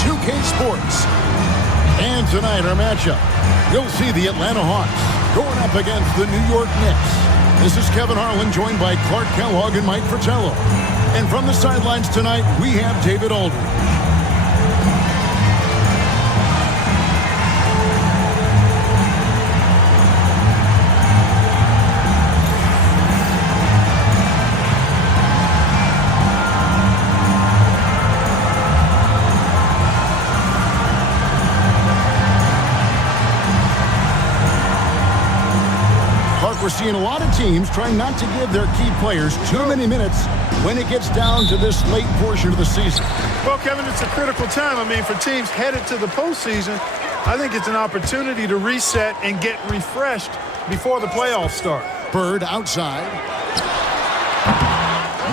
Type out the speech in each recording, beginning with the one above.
2K Sports. And tonight our matchup, you'll see the Atlanta Hawks going up against the New York Knicks. This is Kevin Harlan, joined by Clark Kellogg and Mike Fratello. And from the sidelines tonight, we have David Aldridge. We're seeing a lot of teams trying not to give their key players too many minutes when it gets down to this late portion of the season. Well, Kevin, it's a critical time. I mean, for teams headed to the postseason, I think it's an opportunity to reset and get refreshed before the playoffs start. Bird outside.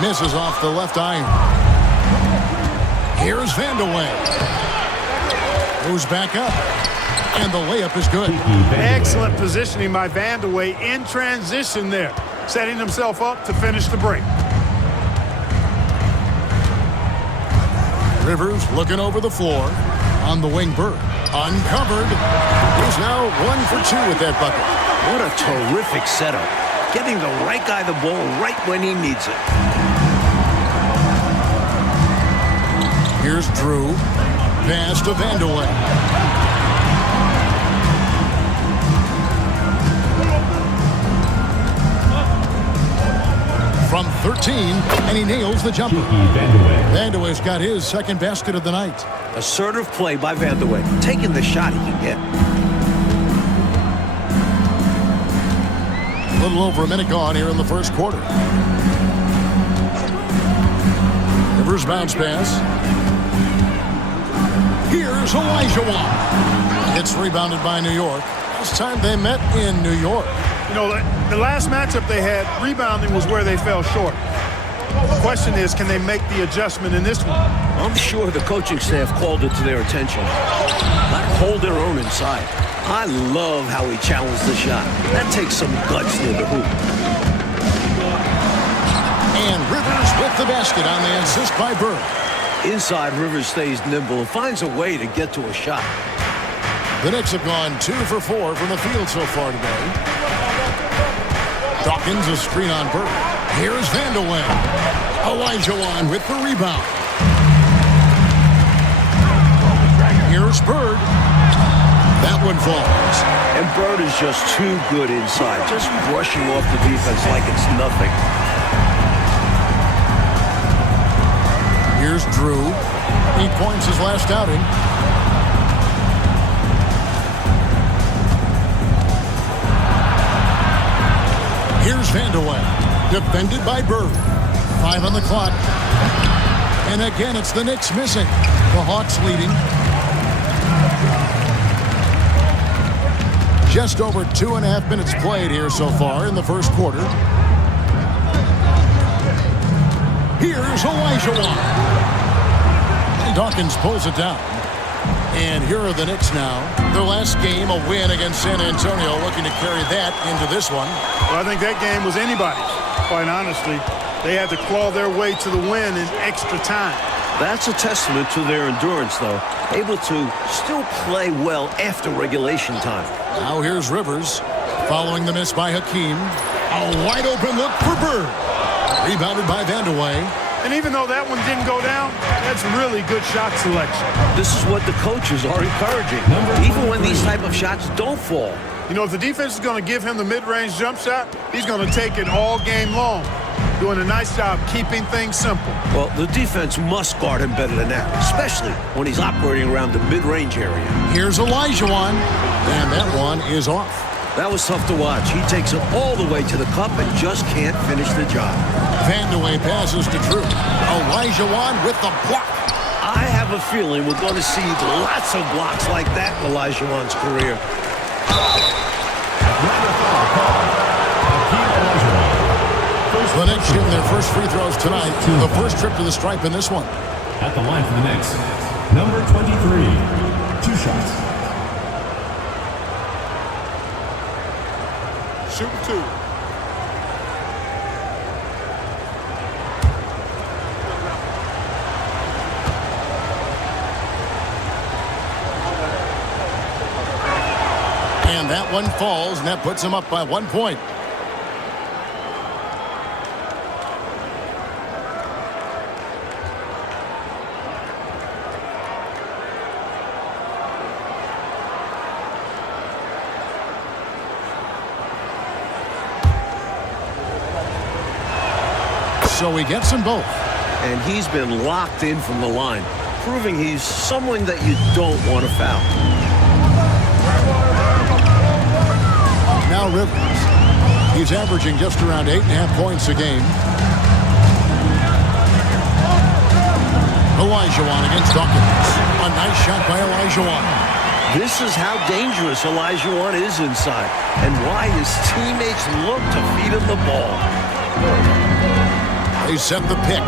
Misses off the left iron. Here's Vandeweghe. Moves back up. And the layup is good. Excellent positioning by Vandeweghe in transition there, setting himself up to finish the break. Rivers looking over the floor on the wing. Bird uncovered. He's now 1 for 2 with that bucket. What a terrific setup. Getting the right guy the ball right when he needs it. Here's Drew. Pass to Vandeweghe. From 13, and he nails the jumper. Vandeweghe's got his second basket of the night. Assertive play by Vandeweghe, taking the shot he can get. A little over a minute gone here in the first quarter. Rivers bounce pass. Here's Olajuwon. It's rebounded by New York. Last time they met in New York. You know, the last matchup they had, rebounding was where they fell short. The question is, can they make the adjustment in this one? I'm sure the coaching staff called it to their attention. Not hold their own inside. I love how he challenged the shot. That takes some guts near the hoop. And Rivers with the basket on the assist by Bird. Inside, Rivers stays nimble and finds a way to get to a shot. The Knicks have gone 2 for 4 from the field so far today. Dawkins, a screen on Bird. Here's Vandeweghe. Olajuwon with the rebound. Here's Bird. That one falls. And Bird is just too good inside, just brushing off the defense like it's nothing. Here's Drew. 8 points his last outing. Here's Vandeweghe, defended by Bird. 5 on the clock. And again, it's the Knicks missing. The Hawks leading. Just over 2.5 minutes played here so far in the first quarter. Here's Olajuwon. And Dawkins pulls it down. And here are the Knicks now. Their last game, a win against San Antonio, looking to carry that into this one. Well, I think that game was anybody's, quite honestly. They had to claw their way to the win in extra time. That's a testament to their endurance, though. Able to still play well after regulation time. Now here's Rivers, following the miss by Hakeem. A wide open look for Bird. Rebounded by Vandeweghe. And even though that one didn't go down, that's really good shot selection. This is what the coaches are encouraging, even when these type of shots don't fall. You know, if the defense is going to give him the mid-range jump shot, he's going to take it all game long. Doing a nice job keeping things simple. Well, the defense must guard him better than that, especially when he's operating around the mid-range area. Here's Olajuwon, and that one is off. That was tough to watch. He takes it all the way to the cup and just can't finish the job. Vandeweghe passes to Drew. Olajuwon with the block. I have a feeling we're going to see lots of blocks like that in Olajuwon's career. The Knicks shooting their first free throws tonight. The first trip to the stripe in this one. At the line for the Knicks, number 23. 2 shots. Shooting 2. And that one falls, and that puts them up by 1 point. So he gets them both. And he's been locked in from the line, proving he's someone that you don't want to foul. Now Rivers. He's averaging just around 8.5 points a game. Olajuwon against Dawkins. A nice shot by Olajuwon. This is how dangerous Olajuwon is inside, and why his teammates look to feed him the ball. They set the pick.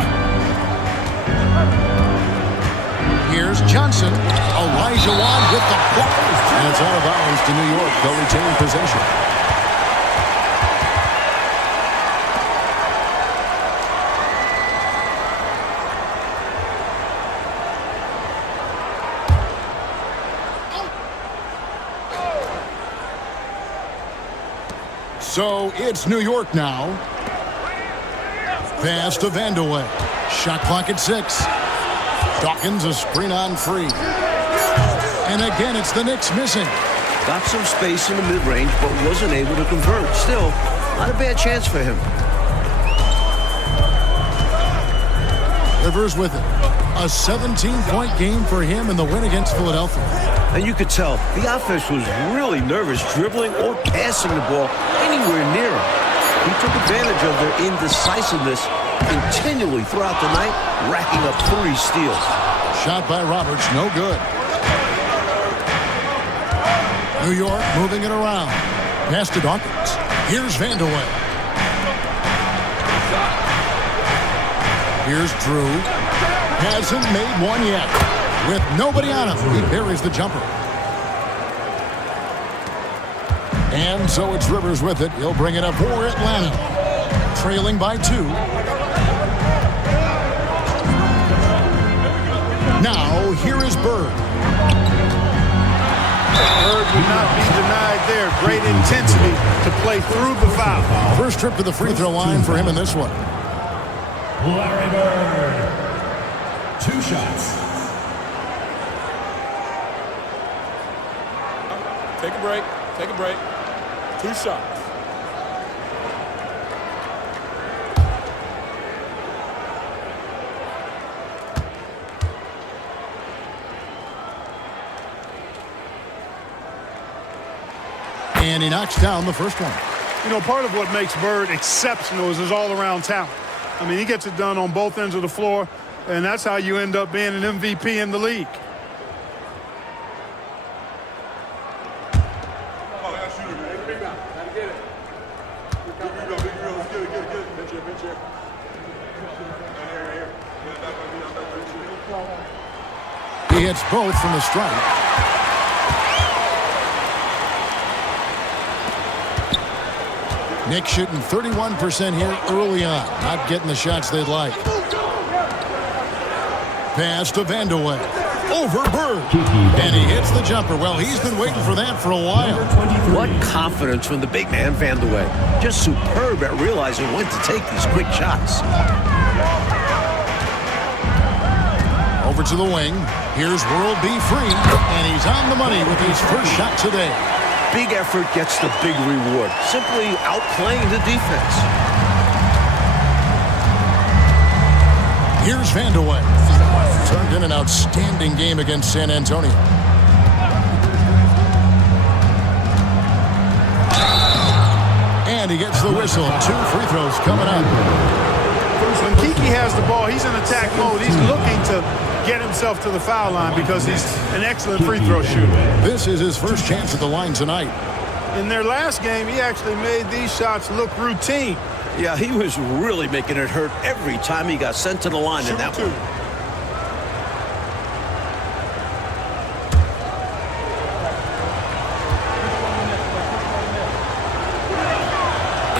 Here's Johnson. Olajuwon with the block. And it's out of bounds to New York. They'll retain possession. So it's New York now. Pass to Vandeweghe. Shot clock at 6. Dawkins a screen on free. And again, it's the Knicks missing. Got some space in the mid-range, but wasn't able to convert. Still, not a bad chance for him. Rivers with it. A 17-point game for him in the win against Philadelphia. And you could tell the offense was really nervous dribbling or passing the ball anywhere near him. He took advantage of their indecisiveness continually throughout the night, racking up 3 steals. Shot by Roberts, no good. New York moving it around. Pass to Dawkins. Here's Vandeweghe. Here's Drew. Hasn't made one yet. With nobody on him, he buries the jumper. And so it's Rivers with it. He'll bring it up for Atlanta. Trailing by 2. Now, here is Bird. Bird would not be denied there. Great intensity to play through the foul. First trip to the free throw line for him in this one. Larry Bird. 2 shots. Take a break. Take a break. 2 shots. And he knocks down the first one. You know, part of what makes Bird exceptional is his all-around talent. I mean, he gets it done on both ends of the floor, and that's how you end up being an MVP in the league. He hits both from the stripe. Knicks shooting 31% here early on. Not getting the shots they'd like. Pass to Vandeweghe. Over Bird. And he hits the jumper. Well, he's been waiting for that for a while. What confidence from the big man, Vandeweghe. Just superb at realizing when to take these quick shots. Over to the wing. Here's World B. Free. And he's on the money with his first shot today. Big effort gets the big reward. Simply outplaying the defense. Here's Vandeweghe. Turned in an outstanding game against San Antonio. And he gets the whistle. 2 free throws coming up. When Kiki has the ball, he's in attack mode. He's looking to get himself to the foul line because he's an excellent free throw shooter. This is his first chance at the line tonight. In their last game, he actually made these shots look routine. Yeah, he was really making it hurt every time he got sent to the line in that one.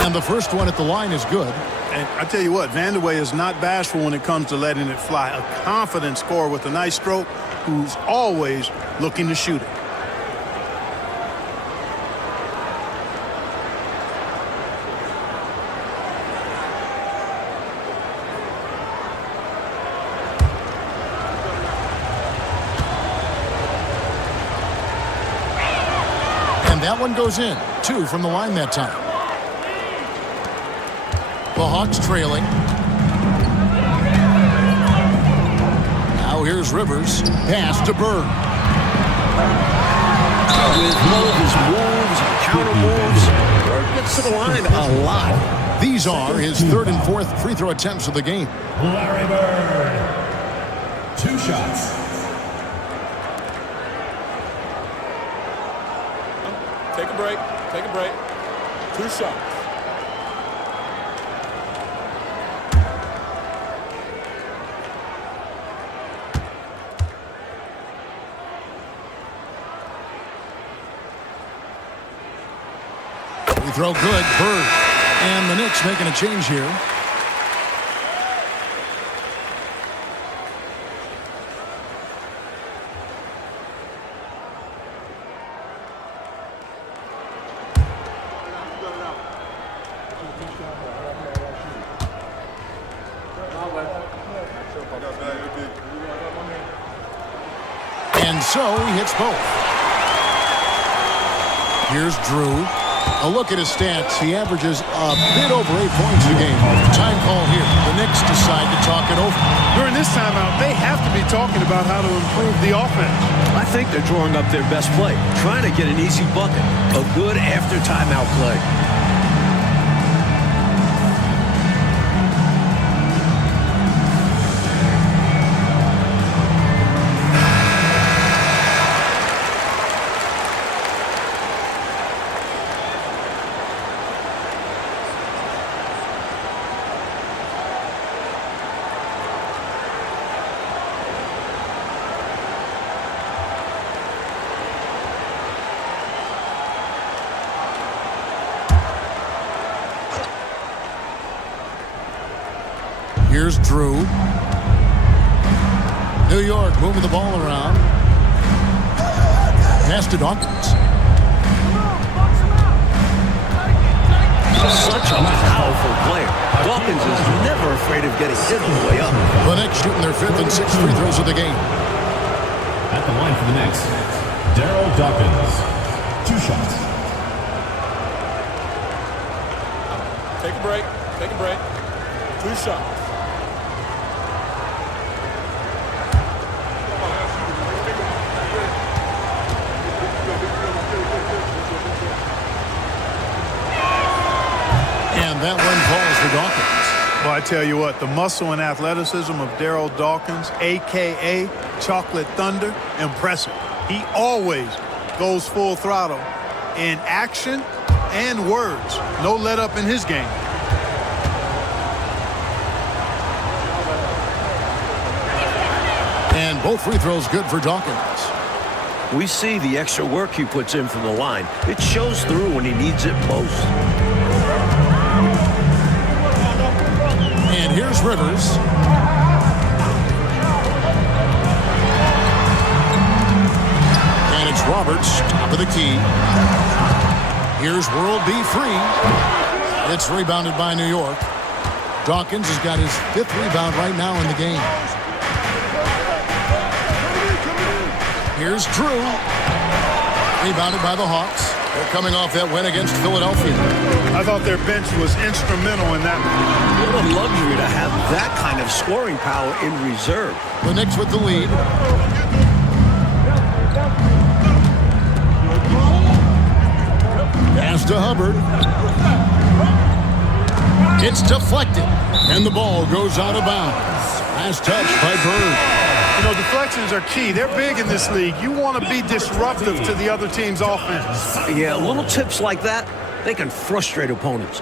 And the first one at the line is good. And I tell you what, Vandeweghe is not bashful when it comes to letting it fly. A confident scorer with a nice stroke who's always looking to shoot it. And that one goes in. 2 from the line that time. The Hawks trailing. Now here's Rivers. Pass to Bird. With one of his moves, counter moves, Bird gets to the line a lot. These are his 3rd and 4th free throw attempts of the game. Larry Bird. 2 shots. Take a break. Take a break. 2 shots. We throw good. Bird. And the Knicks making a change here. And so he hits both. Here's Drew. A look at his stats. He averages a bit over 8 points a game. Time call here. The Knicks decide to talk it over. During this timeout, they have to be talking about how to improve the offense. I think they're drawing up their best play, trying to get an easy bucket. A good after timeout play. Here's Drew. New York moving the ball around. Pass to Dawkins. Such a powerful player. Dawkins is never afraid of getting hit on the way up. The Knicks shooting their 5th and 6th free throws of the game. At the line for the Knicks, Daryl Dawkins. 2 shots. Take a break. Take a break. 2 shots. And that one falls for Dawkins. Well, I tell you what, the muscle and athleticism of Daryl Dawkins, a.k.a. Chocolate Thunder, impressive. He always goes full throttle in action and words. No let up in his game. And both free throws good for Dawkins. We see the extra work he puts in from the line. It shows through when he needs it most. And here's Rivers. And it's Roberts, top of the key. Here's World B3. It's rebounded by New York. Dawkins has got his 5th rebound right now in the game. Here's Drew. Rebounded by the Hawks. They're coming off that win against Philadelphia. I thought their bench was instrumental in that one. What a luxury to have that kind of scoring power in reserve. The Knicks with the lead. Pass to Hubbard. It's deflected, and the ball goes out of bounds. Last touch by Bird. You know, deflections are key. They're big in this league. You want to be disruptive to the other team's offense. Yeah, little tips like that, they can frustrate opponents.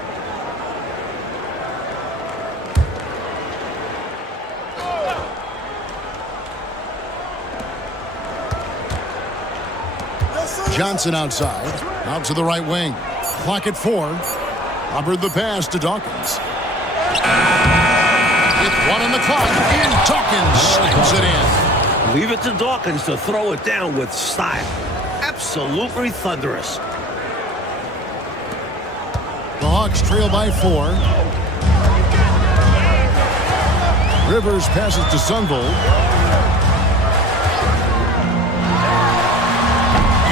Johnson outside. Out to the right wing. Clock at 4. Hubbard the pass to Dawkins. With 1 on the clock, and Dawkins slams it in. Leave it to Dawkins to throw it down with style. Absolutely thunderous. The Hawks trail by 4. Rivers passes to Sunvold.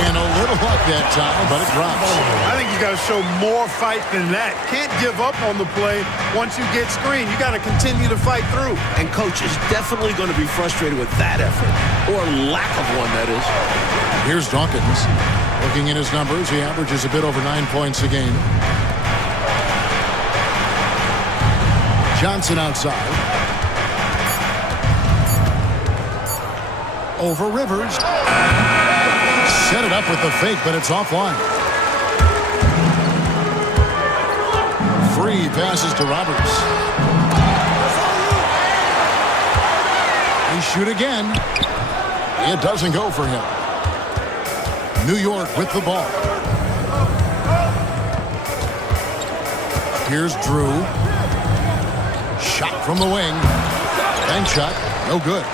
And a little luck that time, but it drops. I think you got to show more fight than that. Can't give up on the play once you get screened. You got to continue to fight through. And coach is definitely going to be frustrated with that effort, or lack of one, that is. Here's Dawkins. Looking at his numbers, he averages a bit over 9 points a game. Johnson outside. Over Rivers. Set it up with the fake, but it's offline. Free passes to Roberts. He shoot again. It doesn't go for him. New York with the ball. Here's Drew. Shot from the wing. Bank shot. No good.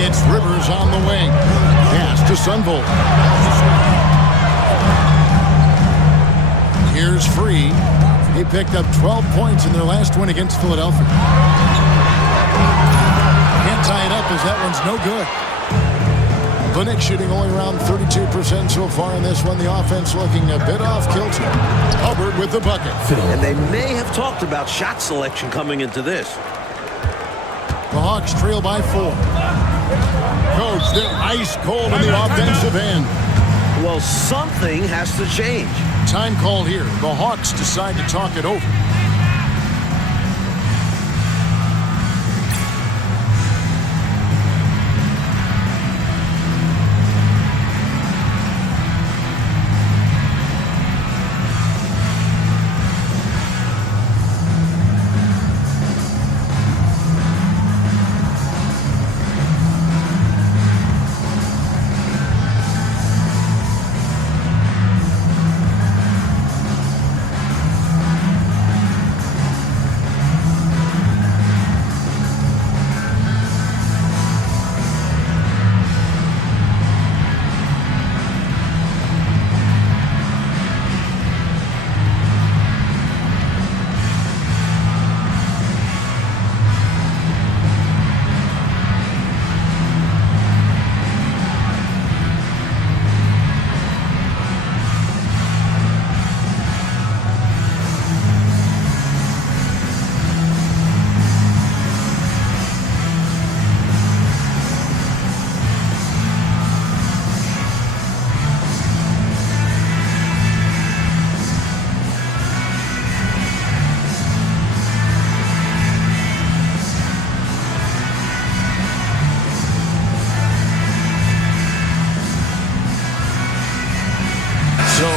It's Rivers on the wing. Pass to Sunvolt. Here's Free. He picked up 12 points in their last win against Philadelphia. Can't tie it up as that one's no good. The Knicks shooting only around 32% so far in this one. The offense looking a bit off kilter. Hubbard with the bucket. And they may have talked about shot selection coming into this. The Hawks trail by 4. Coach, they're ice cold in the offensive end. Well, something has to change. Time called here. The Hawks decide to talk it over.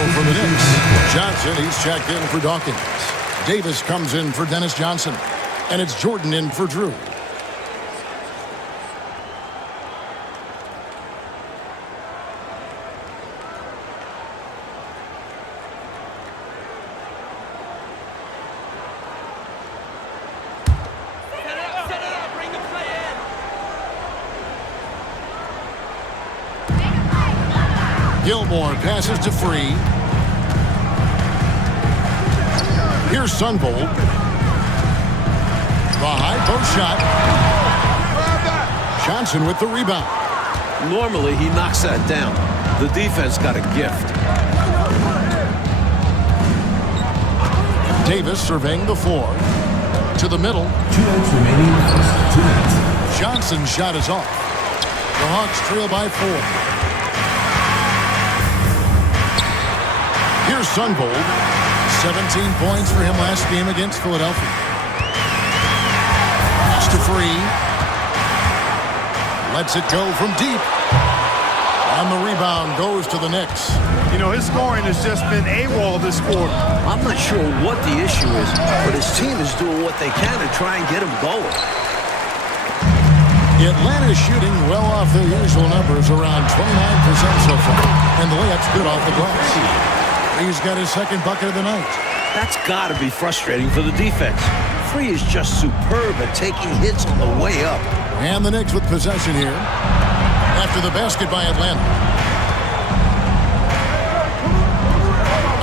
For the Knicks, Johnson, he's checked in for Dawkins. Davis comes in for Dennis Johnson. And it's Jordan in for Drew. Gilmore passes to Free. Here's Sunvolt. The high post shot. Johnson with the rebound. Normally, he knocks that down. The defense got a gift. Davis surveying the floor. To the middle. 2 minutes remaining. 2 minutes. Johnson's shot is off. The Hawks trail by 4. Here's Sunvolt. 17 points for him last game against Philadelphia. Pass to Free. Lets it go from deep. And the rebound goes to the Knicks. You know, his scoring has just been AWOL this quarter. I'm not sure what the issue is, but his team is doing what they can to try and get him going. Atlanta's shooting well off their usual numbers, around 29% so far. And the layup's good off the glass. He's got his second bucket of the night. That's got to be frustrating for the defense. Free is just superb at taking hits on the way up. And the Knicks with possession here. After the basket by Atlanta.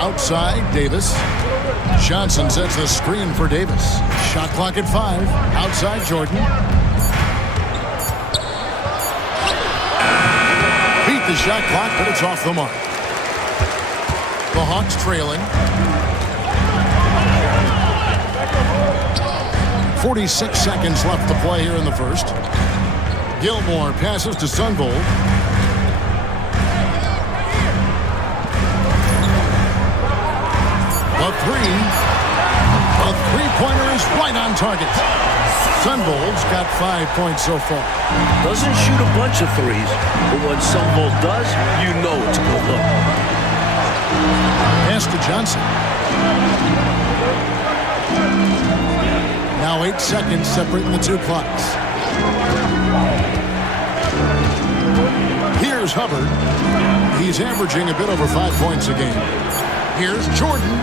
Outside, Davis. Johnson sets the screen for Davis. Shot clock at 5. Outside, Jordan. the shot clock, but it's off the mark. The Hawks trailing. 46 seconds left to play here in the first. Gilmore passes to Sunvold. A three-pointer is right on target. Sunvold's got 5 points so far. Doesn't shoot a bunch of threes, but when Sunvold does, you know it's a good look. Pass to Johnson. Now 8 seconds separating the two clocks. Here's Hubbard. He's averaging a bit over 5 points a game. Here's Jordan.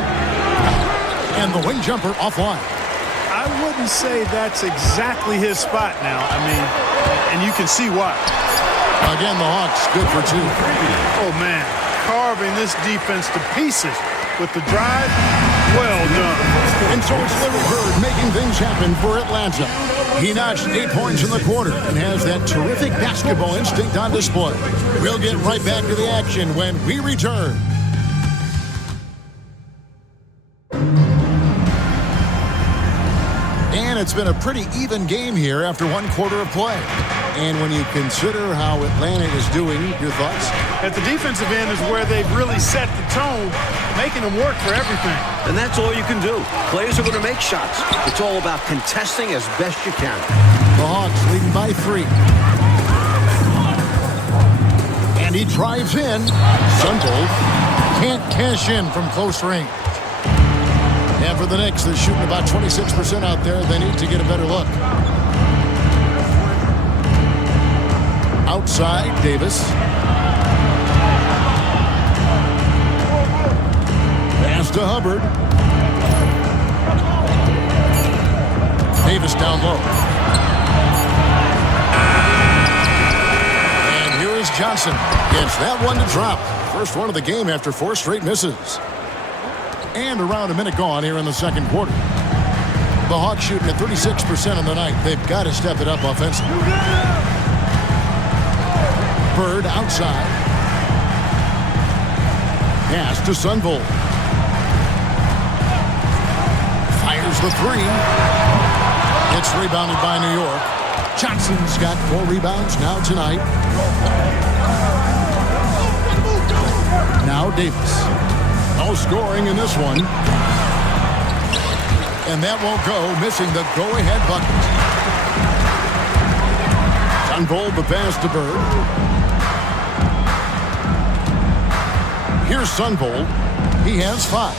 And the wing jumper offline. I wouldn't say that's exactly his spot now. I mean, and you can see why. Again, the Hawks good for 2. Oh, man. Carving this defense to pieces with the drive. Well done. And so it's Larry Bird making things happen for Atlanta. He notched 8 points in the quarter and has that terrific basketball instinct on display. We'll get right back to the action when we return. And it's been a pretty even game here after 1 quarter of play. And when you consider how Atlanta is doing, your thoughts? At the defensive end is where they've really set the tone, making them work for everything. And that's all you can do. Players are going to make shots. It's all about contesting as best you can. The Hawks leading by 3. And he drives in. Sunvold can't cash in from close range. And for the Knicks, they're shooting about 26% out there. They need to get a better look. Outside, Davis. Pass to Hubbard. Davis down low. And here is Johnson. Gets that one to drop. First one of the game after 4 straight misses. And around a minute gone here in the second quarter. The Hawks shooting at 36% on the night. They've got to step it up offensively. Bird outside. Pass to Sunvold. Fires the 3. It's rebounded by New York. Johnson's got 4 rebounds now tonight. Now Davis. No scoring in this one. And that won't go, missing the go-ahead bucket. Sunvold the pass to Bird. Here's Sunvold. He has 5.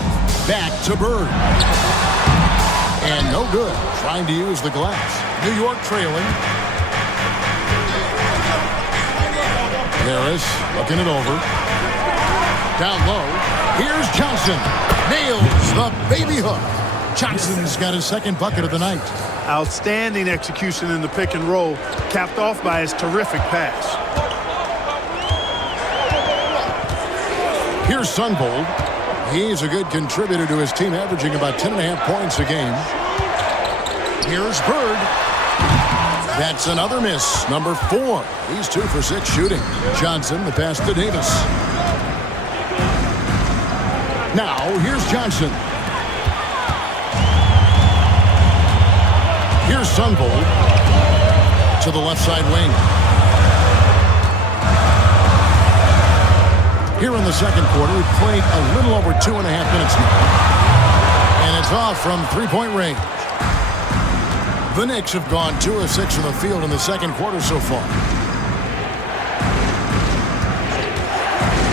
Back to Bird. And no good. Trying to use the glass. New York trailing. Harris looking it over. Down low. Here's Johnson. Nails the baby hook. Johnson's got his second bucket of the night. Outstanding execution in the pick and roll, capped off by his terrific pass. Here's Sunvold. He's a good contributor to his team, averaging about 10.5 points a game. Here's Bird. That's another miss. Number 4. He's 2 for 6 shooting. Johnson, the pass to Davis. Now, here's Johnson. Here's Sunvold to the left side wing. Here in the second quarter, we've played a little over 2.5 minutes now. And it's off from 3-point range. The Knicks have gone 2 of 6 from the field in the second quarter so far.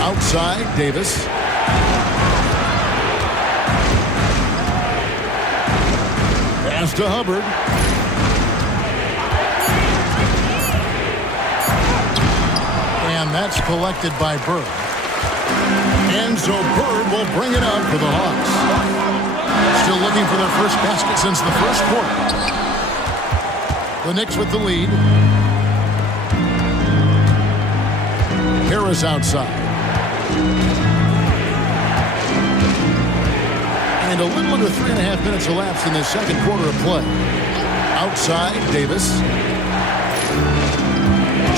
Outside, Davis. Pass to Hubbard. And that's collected by Bird. And so Bird will bring it up for the Hawks. Still looking for their first basket since the first quarter. The Knicks with the lead. Harris outside. And a little under 3.5 minutes elapsed in the second quarter of play. Outside, Davis.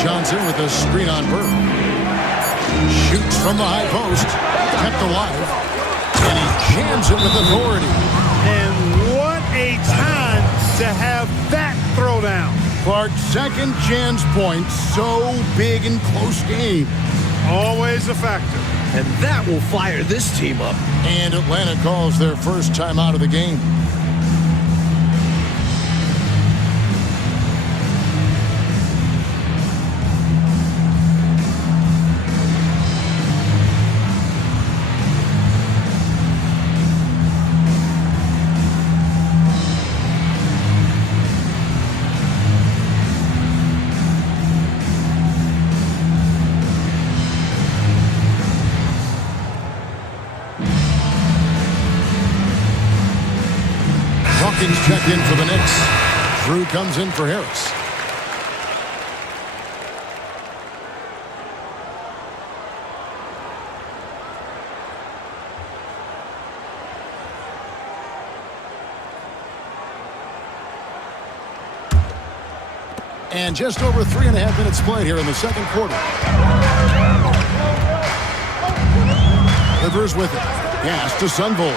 Johnson with a screen on Bird. Shoots from the high post. Kept alive. And he jams it with authority. And what a time to have that throwdown. Clark's second chance point. So big in close game. Always a factor. And that will fire this team up. And Atlanta calls their first time out of the game. Hawkins check in for the Knicks. Drew comes in for Harris. And just over 3.5 minutes played here in the second quarter. Rivers with it. Pass to Sunvold.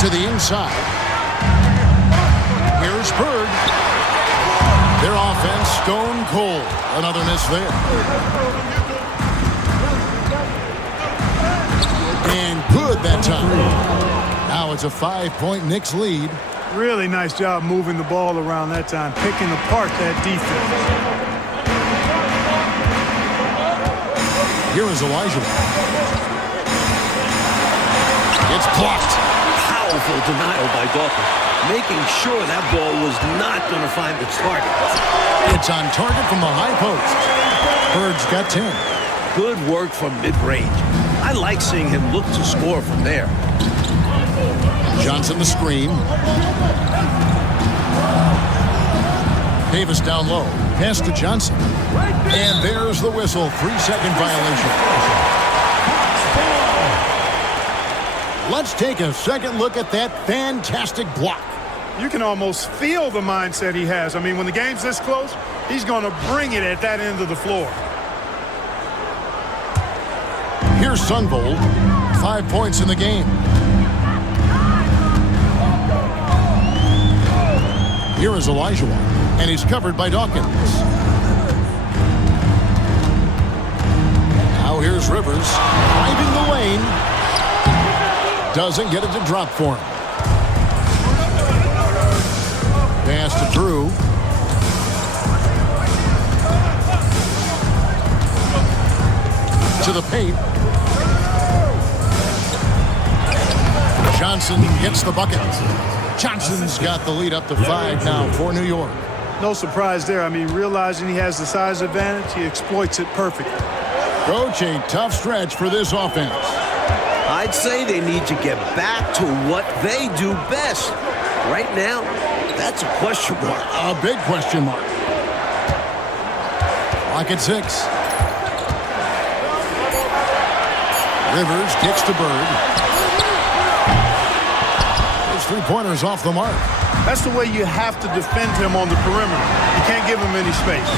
To the inside. Here's Bird. Their offense stone cold. Another miss there. And good that time. Now it's a 5-point Knicks lead. Really nice job moving the ball around that time, picking apart that defense. Here is Elijah. It's blocked. Powerful denial by Dawkins, making sure that ball was not going to find its target. It's on target from the high post. Bird's got 10. Good work from mid-range. I like seeing him look to score from there. Johnson the screen. Davis down low. Pass to Johnson. And there's the whistle. 3-second violation. Let's take a second look at that fantastic block. You can almost feel the mindset he has. I mean, when the game's this close, he's going to bring it at that end of the floor. Here's Sunvold. 5 points in the game. Here is Elijah. And he's covered by Dawkins. Now here's Rivers. Driving the lane. Doesn't get it to drop for him. Pass to Drew. To the paint. Johnson gets the bucket. Johnson's got the lead up to 5 now for New York. No surprise there. I mean, realizing he has the size advantage, he exploits it perfectly. Coach, a tough stretch for this offense. I'd say they need to get back to what they do best. Right now, that's a question mark. A big question mark. Clock at 6. Rivers kicks to Bird. His three-pointer's off the mark. That's the way you have to defend him on the perimeter. You can't give him any space.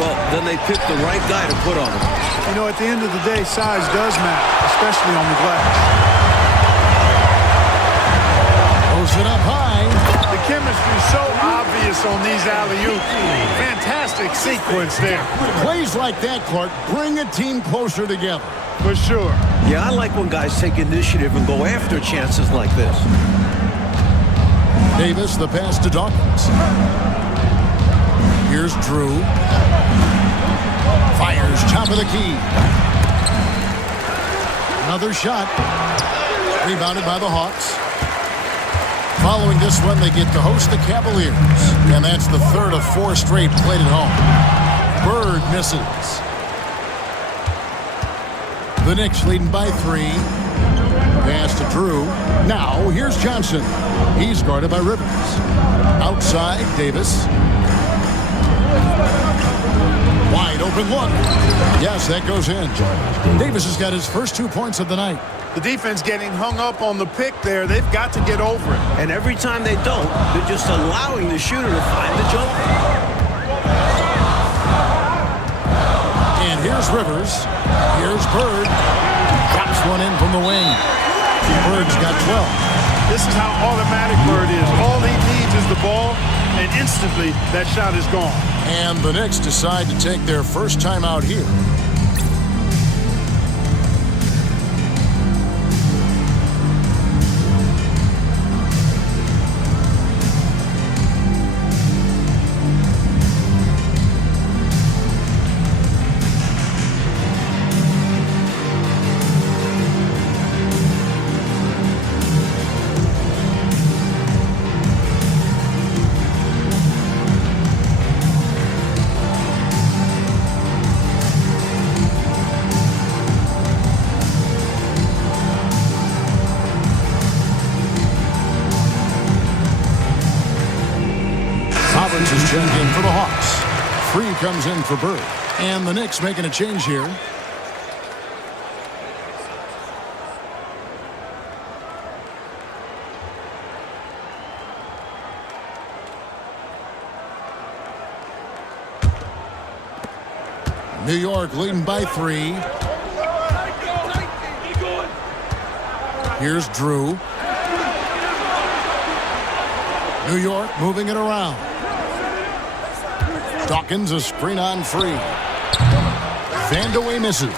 Well, then they picked the right guy to put on him. You know, at the end of the day, size does matter, especially on the glass. Posts it up high. The chemistry's so obvious on these alley-oops. Fantastic sequence there. Plays like that, Clark, bring a team closer together. For sure. Yeah, I like when guys take initiative and go after chances like this. Davis, the pass to Dawkins. Here's Drew. Fires top of the key. Another shot. Rebounded by the Hawks. Following this one, they get to host the Cavaliers. And that's the third of 4 straight played at home. Bird misses. The Knicks leading by 3. Pass to Drew. Now, here's Johnson. He's guarded by Rivers. Outside, Davis. Wide open look. Yes, that goes in. Davis has got his first 2 points of the night. The defense getting hung up on the pick there. They've got to get over it. And every time they don't, they're just allowing the shooter to find the jumper. And here's Rivers. Here's Bird drops one in from the wing. Bird's got 12. This is how automatic Bird is. All he needs is the ball, and instantly that shot is gone. And the Knicks decide to take their first time out here. Is checked in for the Hawks. Free comes in for Bird. And the Knicks making a change here. New York leading by 3. Here's Drew. New York moving it around. Dawkins a screen on free. Vandeweghe misses.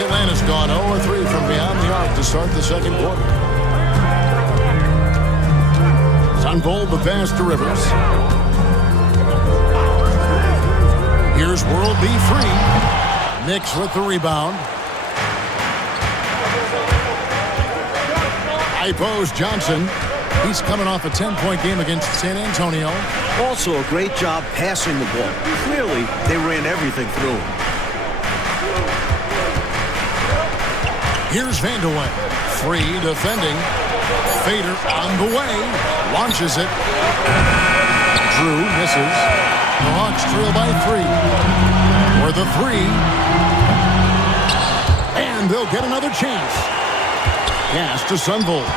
Atlanta's gone 0-3 from beyond the arc to start the second quarter. Sunvold the pass to Rivers. Here's World B free. Knicks with the rebound. High post Johnson. He's coming off a 10-point game against San Antonio. Also a great job passing the ball. Clearly, they ran everything through him. Here's Vandeweghe. Free defending. Fader on the way. Launches it. Drew misses. The Hawks trail by 3. For the 3. And they'll get another chance. Pass to Sunvold.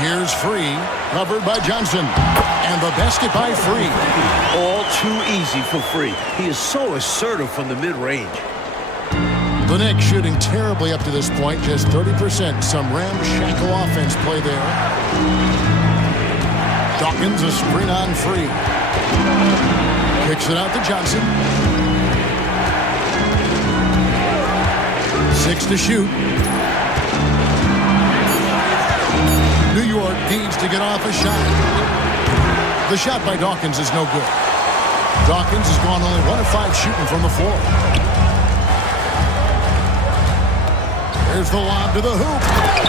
Here's Free, covered by Johnson. And the basket by Free. All too easy for Free. He is so assertive from the mid-range. The Knicks shooting terribly up to this point, just 30%. Some ramshackle offense play there. Dawkins a screen on Free. Kicks it out to Johnson. 6 to shoot. New York needs to get off a shot. The shot by Dawkins is no good. Dawkins has gone only 1 of 5 shooting from the floor. There's the lob to the hoop.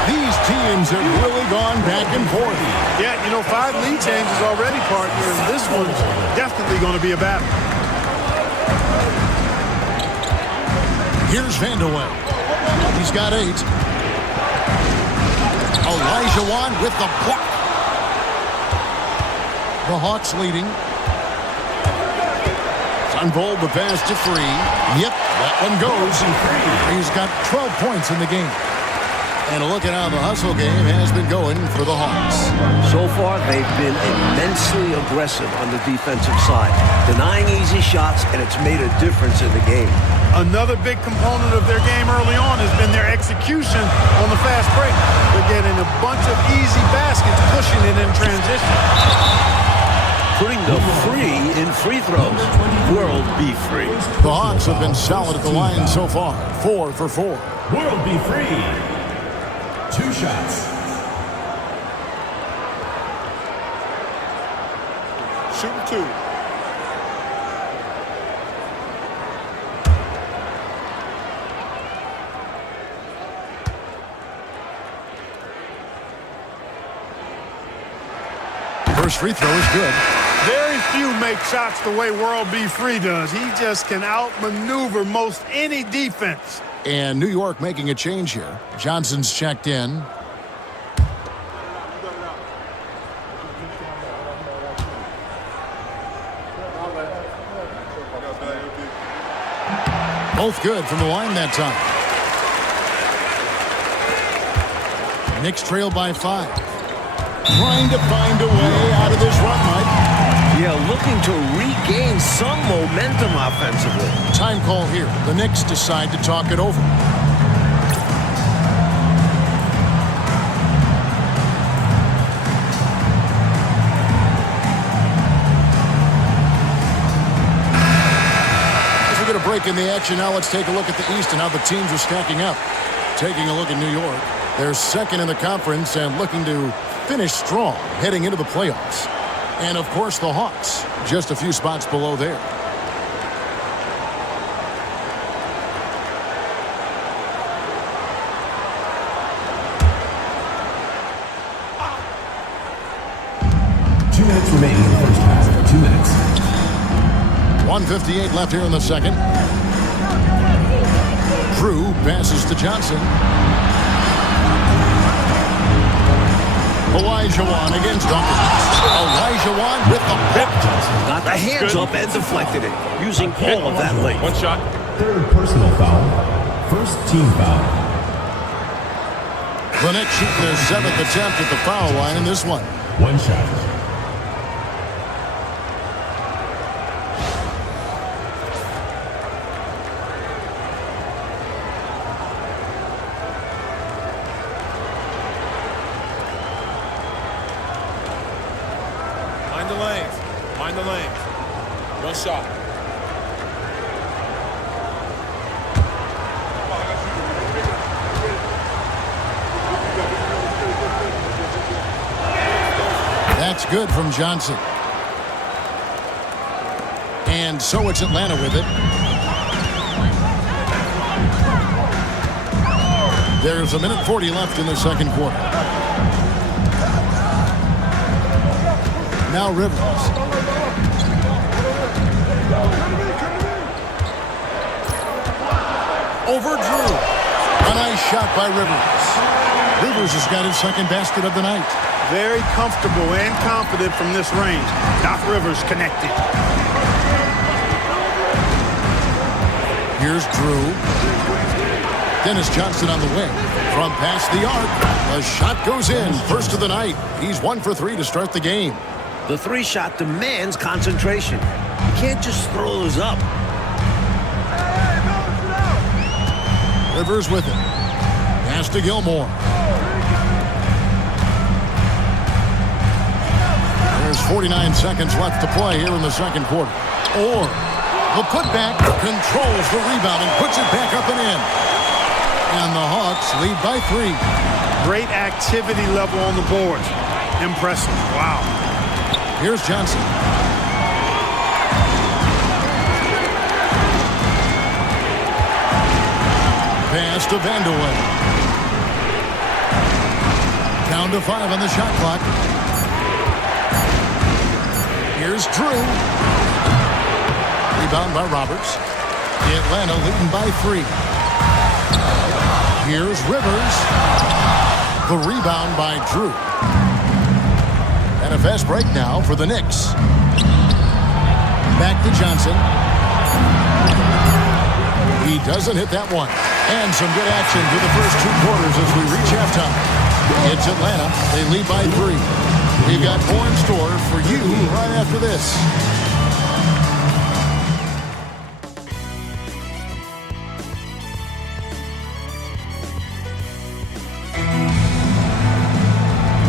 These teams have really gone back and forth. Yeah, 5 lead changes already, partner, and this one's definitely going to be a battle. Here's Vandeweghe. He's got 8. Olajuwon with the block. The Hawks leading. Sunvold the pass to Free. Yep, that one goes. He's got 12 points in the game. And a look at how the hustle game has been going for the Hawks. So far, they've been immensely aggressive on the defensive side, denying easy shots, and it's made a difference in the game. Another big component of their game early on has been their execution on the fast break. They're getting a bunch of easy baskets, pushing it in transition. Putting the Free in free throws. World be free. The Hawks have been solid at the line so far. 4 for 4. World be free. 2 shots. Shooting 2. First free throw is good. Very few make shots the way World B free does. He just can outmaneuver most any defense. And New York making a change here. Johnson's checked in. Both good from the line that time. Knicks trail by 5. Trying to find a way out of this run, Mike. Yeah, looking to regain some momentum offensively. time call here. The Knicks decide to talk it over. As we get a break in the action now, let's take a look at the East and how the teams are stacking up. Taking a look at New York, they're second in the conference and looking to finish strong heading into the playoffs. And, of course, the Hawks, just a few spots below there. Remaining in the first half. 2 minutes. 1:58 left here in the second. Drew passes to Johnson. Olajuwon against Dawkins. Olajuwon with the pick. Got the hands up and deflected it, using all of that length. One shot. Third personal foul. First team foul. The Knicks shooting their 7th attempt at the foul line in this one. One shot. Mind the lanes. Mind the lanes. One shot. That's good from Johnson. And so it's Atlanta with it. There's 1:40 left in the second quarter. Now Rivers. Over Drew. A nice shot by Rivers. Rivers has got his second basket of the night. Very comfortable and confident from this range. Doc Rivers connected. Here's Drew. Dennis Johnson on the wing. From past the arc. The shot goes in. First of the night. He's 1 for 3 to start the game. The three-shot demands concentration. You can't just throw those up. Rivers with it. Pass to Gilmore. There's 49 seconds left to play here in the second quarter. Or the putback controls the rebound and puts it back up and in. And the Hawks lead by 3. Great activity level on the boards. Impressive. Wow. Here's Johnson. Pass to Vandeweghe. Down to 5 on the shot clock. Here's Drew. Rebound by Roberts. Atlanta leading by 3. Here's Rivers. The rebound by Drew. And a fast break now for the Knicks. Back to Johnson. He doesn't hit that one. And some good action through the first 2 quarters as we reach halftime. It's Atlanta. They lead by 3. We've got more in store for you right after this.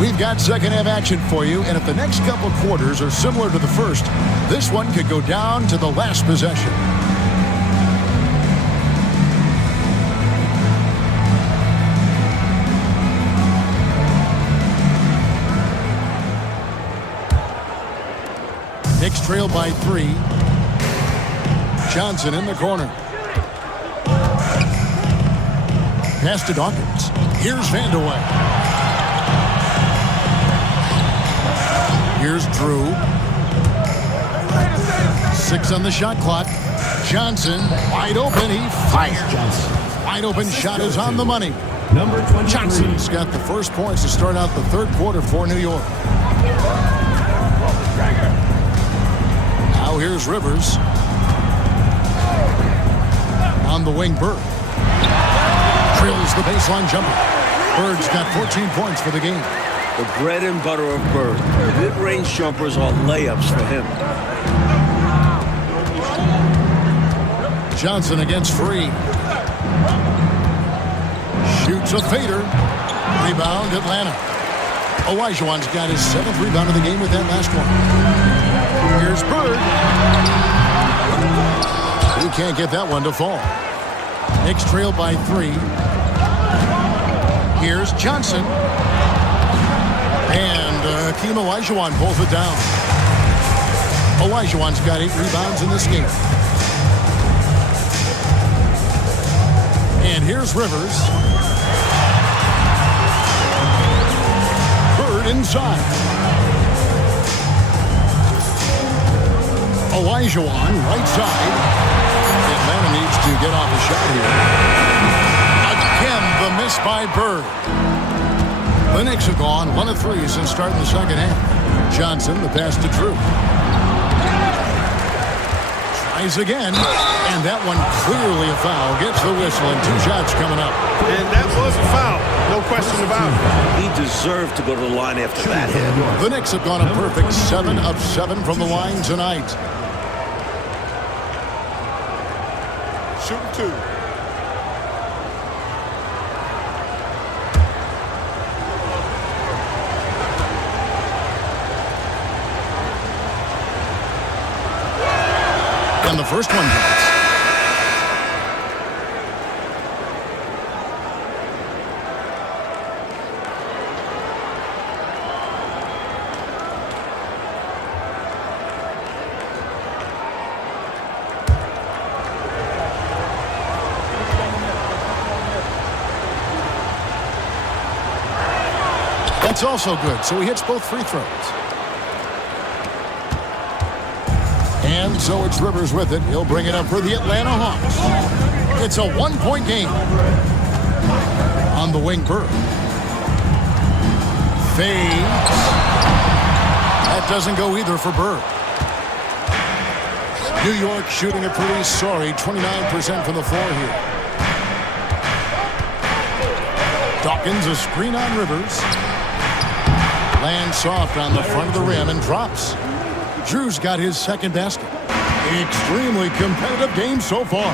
We've got second half action for you, and if the next couple quarters are similar to the first, this one could go down to the last possession. Knicks trail by 3. Johnson in the corner. Pass to Dawkins. Here's Vandeweghe. Here's Drew. 6 on the shot clock. Johnson wide open. He fires. Wide open shot is on the money. Number 23. Johnson's got the first points to start out the third quarter for New York. Now here's Rivers. On the wing, Bird. Drills the baseline jumper. Bird's got 14 points for the game. The bread and butter of Bird. Mid-range jumpers are layups for him. Johnson against Free. Shoots a fader. Rebound, Atlanta. Olajuwon's got his 7th rebound of the game with that last one. Here's Bird. He can't get that one to fall. Knicks trail by 3. Here's Johnson. And Hakeem Olajuwon pulls it down. Olajuwon's got 8 rebounds in this game. And here's Rivers. Bird inside. Olajuwon, right side. Atlanta needs to get off a shot here. Again, the miss by Bird. The Knicks have gone 1 of 3 since starting the second half. Johnson, the pass to Drew. Tries again, and that one clearly a foul. Gets the whistle, and 2 shots coming up. And that was a foul, no question about it. He deserved to go to the line after that hit. The Knicks have gone a perfect 7 of 7 from the line tonight. Shooting 2. And the first one drops. That's also good, so he hits both free throws. And so it's Rivers with it. He'll bring it up for the Atlanta Hawks. It's a 1-point game. On the wing, Bird. Fades. That doesn't go either for Bird. New York shooting a pretty sorry 29% from the floor here. Dawkins, a screen on Rivers. Lands soft on the front of the rim and drops. Drew's got his 2nd basket. Extremely competitive game so far.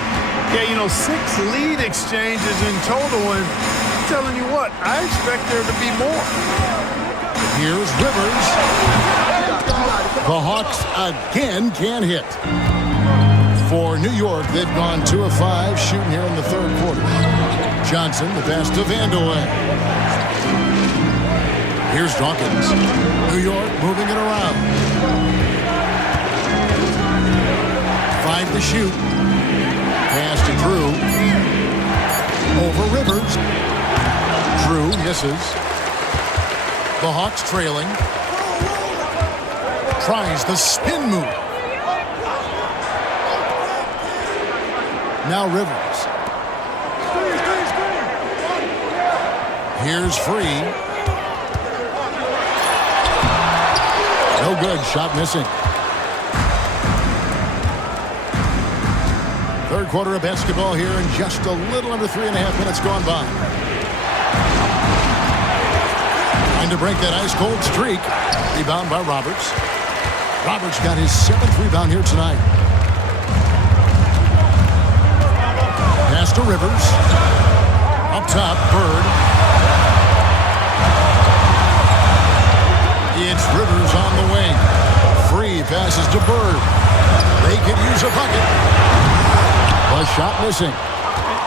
Yeah, you know, 6 lead exchanges in total, and I'm telling you what, I expect there to be more. Here's Rivers. The Hawks again can't hit. For New York, they've gone 2 of 5 shooting here in the 3rd quarter. Johnson, the pass to Vandeweghe. Here's Dawkins. New York moving it around. 5 to shoot. Pass to Drew. Over Rivers. Drew misses. The Hawks trailing. Tries the spin move. Now Rivers. Here's Free. No good. Shot missing. 3rd quarter of basketball here, and just a little under 3.5 minutes gone by. Trying to break that ice-cold streak. Rebound by Roberts. Roberts got his 7th rebound here tonight. Pass to Rivers. Up top, Bird. It's Rivers on the wing. Free passes to Bird. They could use a bucket. A shot missing.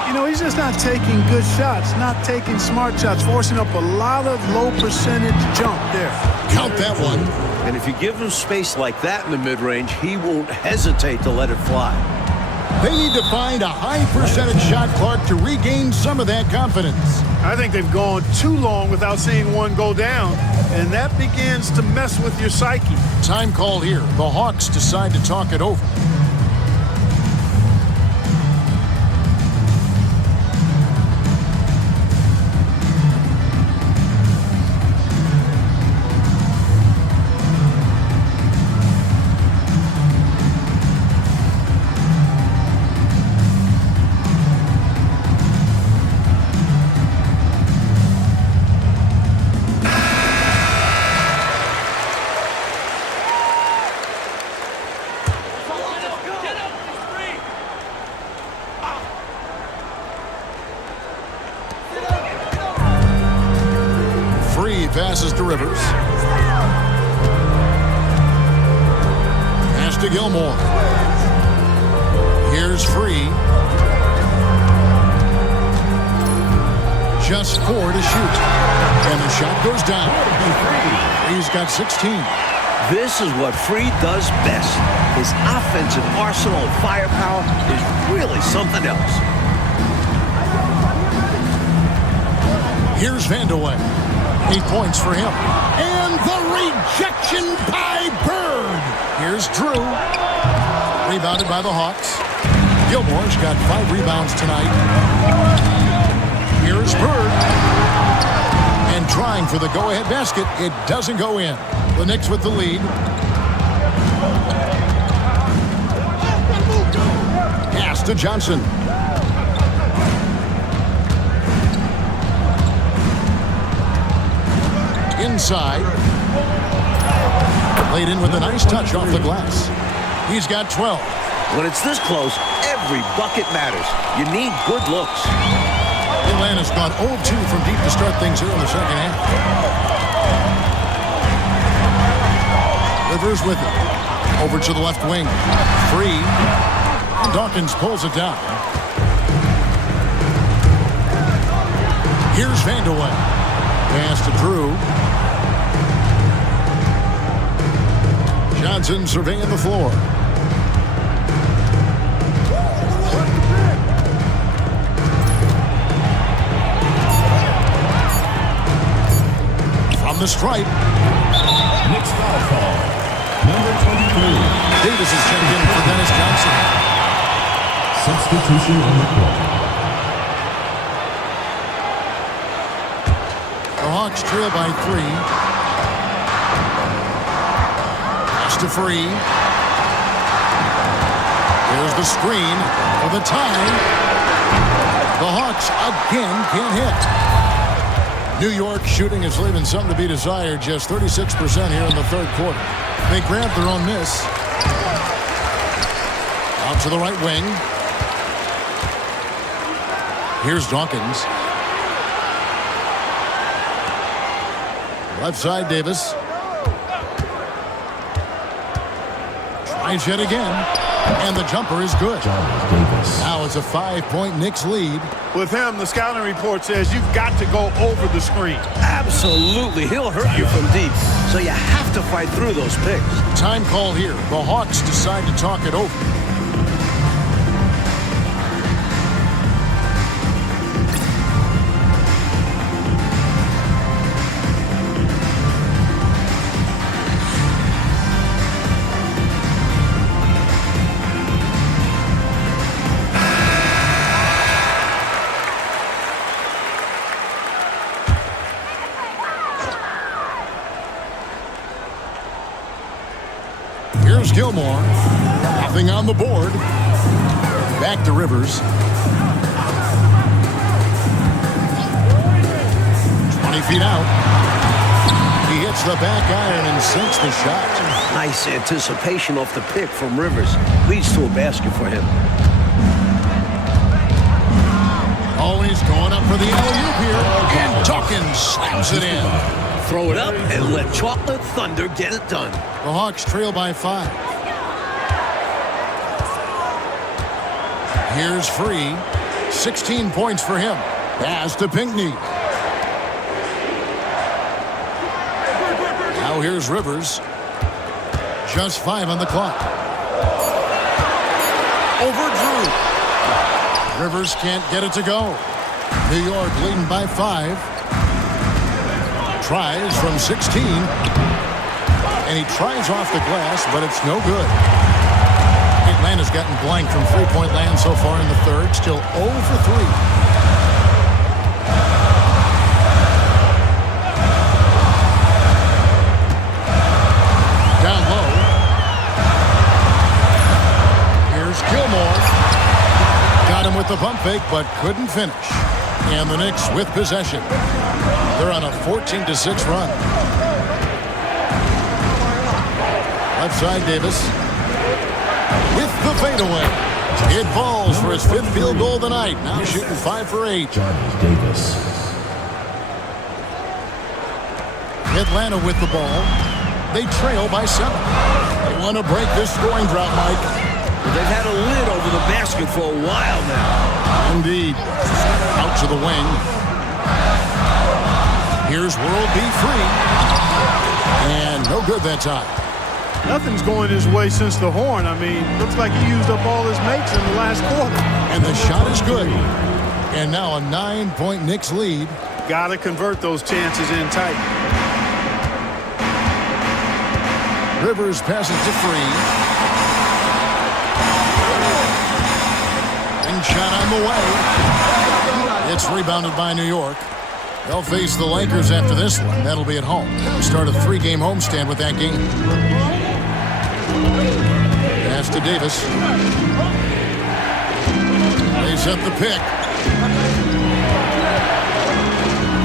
You know, he's just not taking good shots, not taking smart shots, forcing up a lot of low percentage jump there. Count that one. And if you give him space like that in the mid-range, he won't hesitate to let it fly. They need to find a high percentage shot, Clark, to regain some of that confidence. I think they've gone too long without seeing one go down, and that begins to mess with your psyche. Time called here. The Hawks decide to talk it over. Passes to Rivers. Pass to Gilmore. Here's Free. Just 4 to shoot. And the shot goes down. He's got 16. This is what Free does best. His offensive arsenal of firepower is really something else. Here's Vandeweghe. 8 points for him. And the rejection by Bird. Here's Drew. Rebounded by the Hawks. Gilmore's got 5 rebounds tonight. Here's Bird. And trying for the go-ahead basket. It doesn't go in. The Knicks with the lead. Pass to Johnson. Inside. Laid in with a nice touch off the glass. He's got 12. When it's this close, every bucket matters. You need good looks. Atlanta's gone 0-2 from deep to start things here in the second half. Rivers with it. Over to the left wing. Free. And Dawkins pulls it down. Here's Vandeweghe. Pass to Drew. Johnson surveying the floor. From the stripe. Knicks foul call. Number 23. Davis is checked in for Dennis Johnson. Substitution on the court. The Hawks trail by 3. Pass to Free. Here's the screen for the tie. The Hawks again can't hit. New York shooting is leaving something to be desired. Just 36% here in the third quarter. They grabbed their own miss. Out to the right wing. Here's Dawkins. Left side, Davis. Tries yet again. And the jumper is good. Now it's a 5-point Knicks lead. With him, the scouting report says you've got to go over the screen. Absolutely. He'll hurt you from deep. So you have to fight through those picks. Time call here. The Hawks decide to talk it over. Here's Gilmore. Nothing on the board. Back to Rivers. 20 feet out. He hits the back iron and sinks the shot. Nice anticipation off the pick from Rivers. Leads to a basket for him. Always going up for the alley-oop here. And Dawkins slams it in. Throw it up and let Chocolate Thunder get it done. The Hawks trail by 5. Here's Free. 16 points for him. Pass to Pinckney. Now here's Rivers. Just 5 on the clock. Over Drew. Rivers can't get it to go. New York leading by 5. Tries from 16. And he tries off the glass, but it's no good. Atlanta's gotten blank from three-point land so far in the third. Still 0 for 3. Down low. Here's Gilmore. Got him with the pump fake, but couldn't finish. And the Knicks with possession. They're on a 14-6 run. Left side, Davis. With the fadeaway. It falls for his 5th field goal tonight. Now shooting 5 for 8. Davis. Atlanta with the ball. They trail by 7. They want to break this scoring drought, Mike. They've had a lid over the basket for a while now. Indeed. Out to the wing. Here's World B. Free. And no good that time. Nothing's going his way since the horn. I mean, looks like he used up all his mates in the last quarter. And the shot is good. And now a 9-point Knicks lead. Got to convert those chances in tight. Rivers passes to Free. And shot on the way. It's rebounded by New York. They'll face the Lakers after this one. That'll be at home. We start a 3-game homestand with that game. Pass to Davis. They set the pick.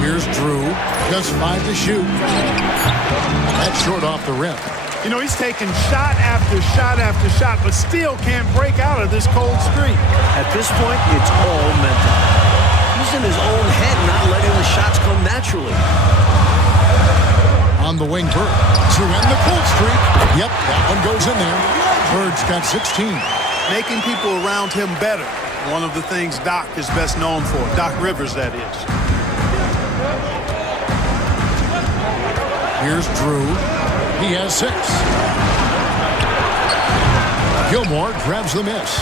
Here's Drew. Just 5 to shoot. That's short off the rim. You know, he's taking shot after shot after shot, but still can't break out of this cold streak. At this point, it's all mental. He's in his own head, not letting the shots come naturally. On the wing, Bird. To end the cold streak. Yep, that one goes in there. Bird's got 16. Making people around him better. One of the things Doc is best known for. Doc Rivers, that is. Here's Drew. He has 6. Gilmore grabs the miss.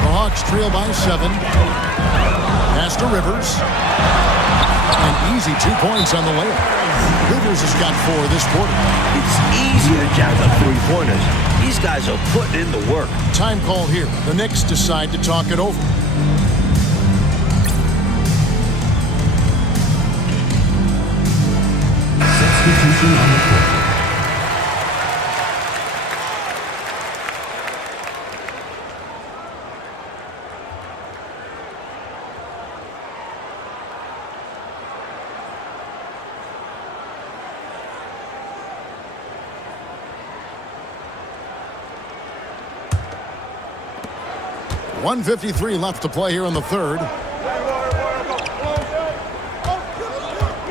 The Hawks trail by 7. Pass to Rivers. An easy 2 points on the layup. Rivers has got 4 this quarter. It's easy to jack up 3-pointers. These guys are putting in the work. Time call here. The Knicks decide to talk it over. Substitution on the court. .153 left to play here in the third.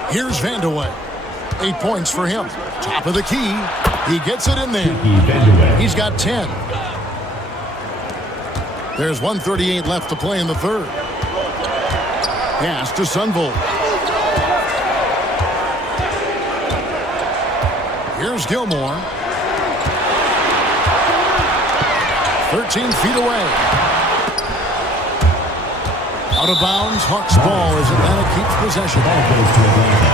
Here's Vandeweghe. 8 points for him. Top of the key. He gets it in there. He's got 10. There's 1:38 left to play in the third. Pass to Sunvolt. Here's Gilmore. 13 feet away. Out of bounds, Hawks ball as Atlanta keeps possession. Ball goes to Atlanta.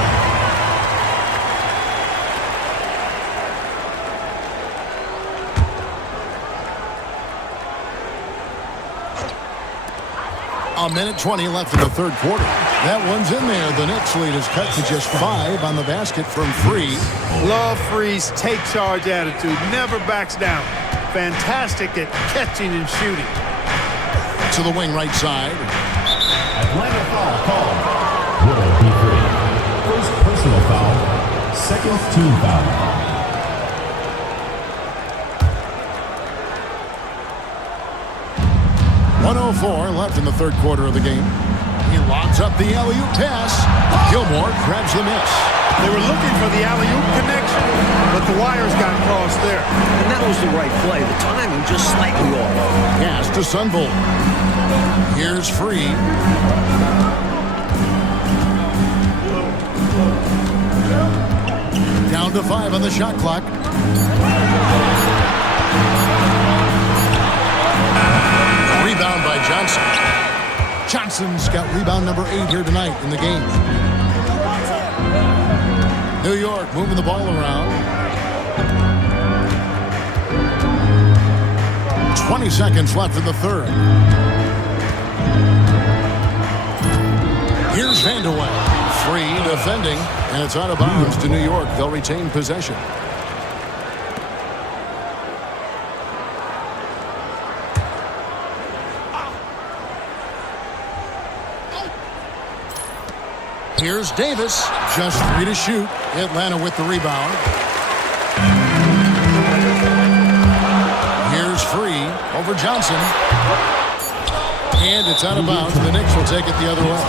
A minute 20 left in the third quarter. That one's in there. The Knicks lead is cut to just 5 on the basket from Free. Love Free's take charge attitude. Never backs down. Fantastic at catching and shooting. To the wing right side. Atlanta foul called. Will be free. First personal foul. Second team foul. .104 left in the third quarter of the game. He lobs up the alley-oop pass. Gilmore grabs the miss. They were looking for the alley-oop connection, but the wires got crossed there. And that was the right play. The timing just slightly off. Pass to Sunvolt. Here's Free. Down to 5 on the shot clock. Rebound by Johnson. Johnson's got rebound number 8 here tonight in the game. New York moving the ball around. 20 seconds left in the third. Here's Vandeweghe. Free defending, and it's out of bounds to New York. They'll retain possession. Here's Davis. Just 3 to shoot. Atlanta with the rebound. Here's Free over Johnson. And it's out of bounds. The Knicks will take it the other way.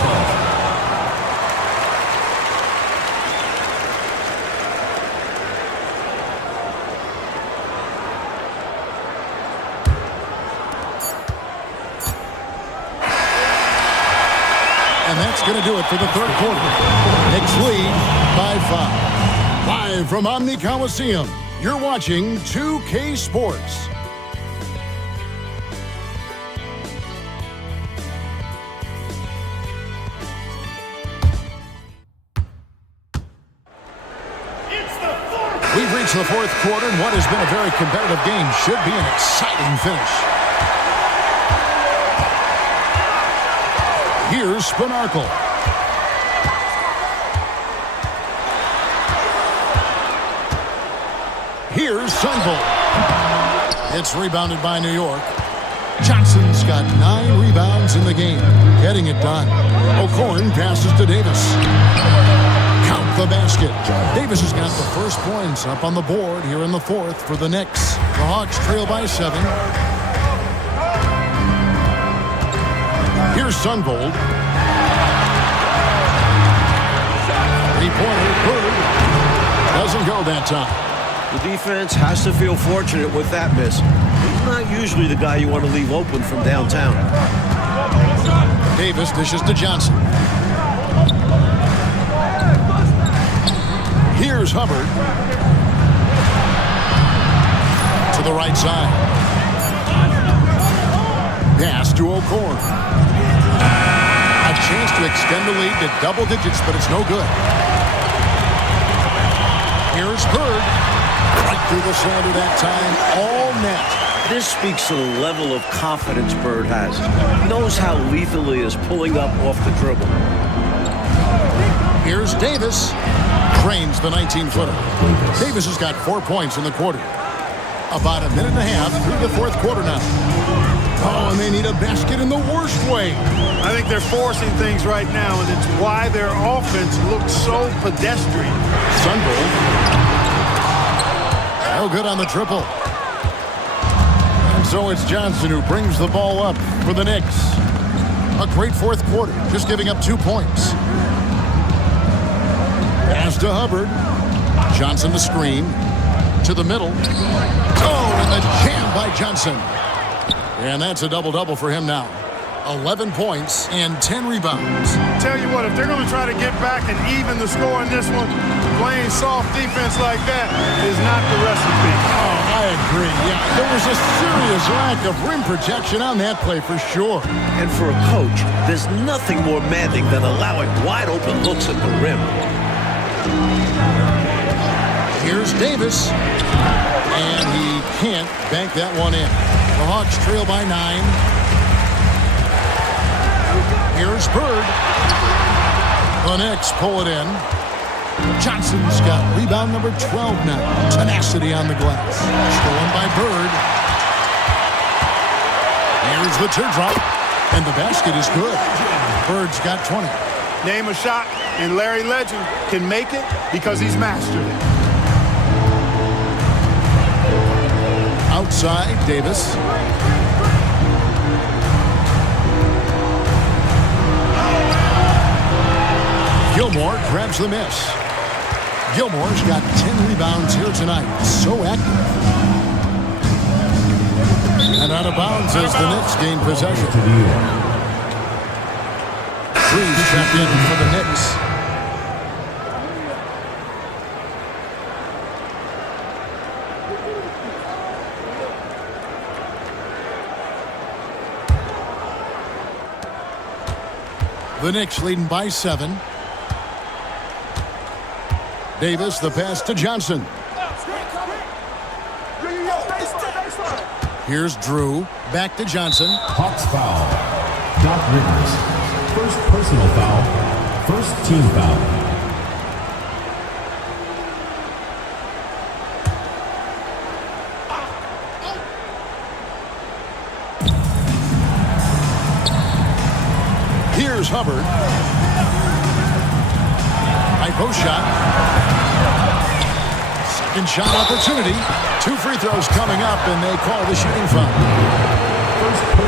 that's going to do it for the third quarter. Knicks lead by 5. Live from Omni Coliseum, you're watching 2K Sports. We've reached the fourth quarter, and what has been a very competitive game should be an exciting finish. Here's Spinarkle. Here's Sunvolt. It's rebounded by New York. Johnson's got 9 rebounds in the game, getting it done. O'Korn passes to Davis. Count the basket. Davis has got the first points up on the board here in the fourth for the Knicks. The Hawks trail by 7. Here's Sunvolt. 3-pointer, Bird. Doesn't go that time. The defense has to feel fortunate with that miss. He's not usually the guy you want to leave open from downtown. Davis dishes to Johnson. Here's Hubbard. To the right side. Pass to O'Korn. A chance to extend the lead to double digits, but it's no good. Here's Bird. Right through the cylinder that time. All net. This speaks to the level of confidence Bird has. He knows how lethal he is pulling up off the dribble. Here's Davis. Drains the 19-footer. Davis has got 4 points in the quarter. About a minute and a half through the fourth quarter now. Oh, and they need a basket in the worst way. I think they're forcing things right now, and it's why their offense looks so pedestrian. Sunvolt. No good on the triple. And so it's Johnson who brings the ball up for the Knicks. A great fourth quarter, just giving up 2 points. Pass to Hubbard. Johnson the screen. To the middle. Oh, and the jam by Johnson. And that's a double-double for him now. 11 points and 10 rebounds. Tell you what, if they're going to try to get back and even the score in this one, playing soft defense like that is not the recipe. Oh, I agree. Yeah, there was a serious lack of rim protection on that play for sure. And for a coach, there's nothing more maddening than allowing wide-open looks at the rim. Here's Davis. And he can't bank that one in. The Hawks trail by 9. Here's Bird. The Knicks pull it in. Johnson's got rebound number 12 now. Tenacity on the glass. Stolen by Bird. Here's the teardrop. And the basket is good. Bird's got 20. Name a shot, and Larry Legend can make it because he's mastered it. Outside, Davis. Gilmore grabs the miss. Gilmore's got 10 rebounds here tonight. So active. And out of bounds as the Knicks gain possession. Freeze checked in for the Knicks. The Knicks leading by 7. Davis, the pass to Johnson. Here's Drew. Back to Johnson. Hawks foul. Doc Rivers. First personal foul. First team foul. Here's Hubbard. High post shot. Second shot opportunity. 2 free throws coming up, and they call the shooting foul.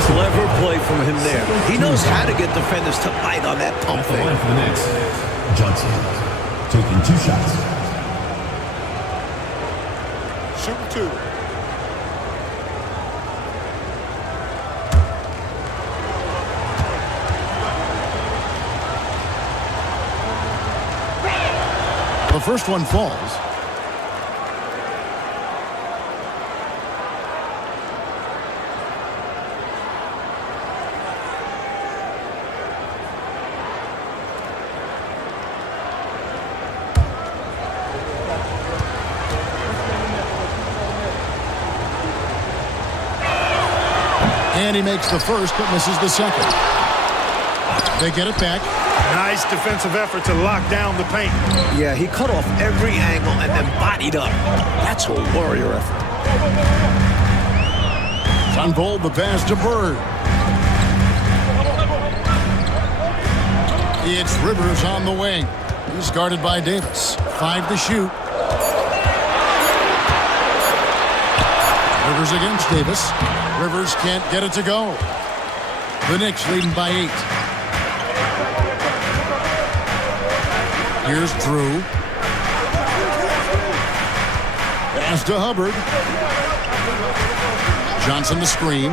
Clever play from him there. He knows how to get defenders to bite on that pump fake. For the Knicks, Johnson taking 2 shots. Shooting 2. first one falls. And he makes the first, but misses the second. They get it back. Nice defensive effort to lock down the paint. Yeah, he cut off every angle and then bodied up. That's a warrior effort. Unfold the pass to Bird. It's Rivers on the wing. He's guarded by Davis. 5 to shoot. Rivers against Davis. Rivers can't get it to go. The Knicks leading by 8. Here's Drew. Pass to Hubbard. Johnson the screen.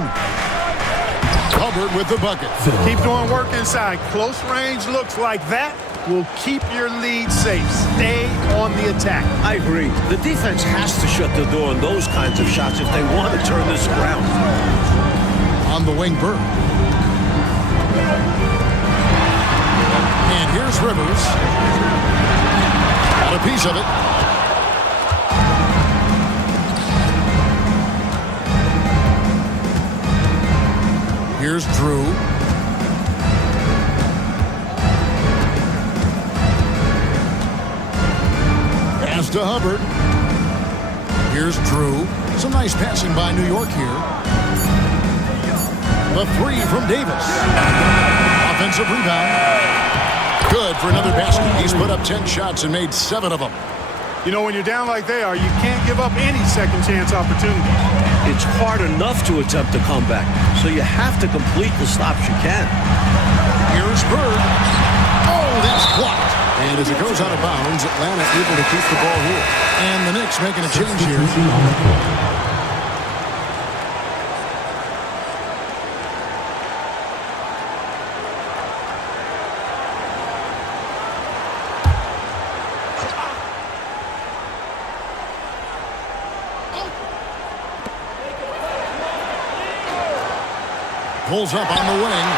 Hubbard with the bucket. Keep doing work inside. Close range looks like that will keep your lead safe. Stay on the attack. I agree. The defense has to shut the door on those kinds of shots if they want to turn this around. On the wing, Bird. And here's Rivers. Got a piece of it. Here's Drew. Pass to Hubbard. Here's Drew. Some nice passing by New York here. The 3 from Davis. Offensive rebound. Good for another basket. He's put up 10 shots and made 7 of them. You know, when you're down like they are, you can't give up any second chance opportunities. It's hard enough to attempt a comeback, so you have to complete the stops you can. Here's Bird. Oh, that's blocked. And as it goes out of bounds, Atlanta able to keep the ball here. And the Knicks making a change here. Pulls up on the wing.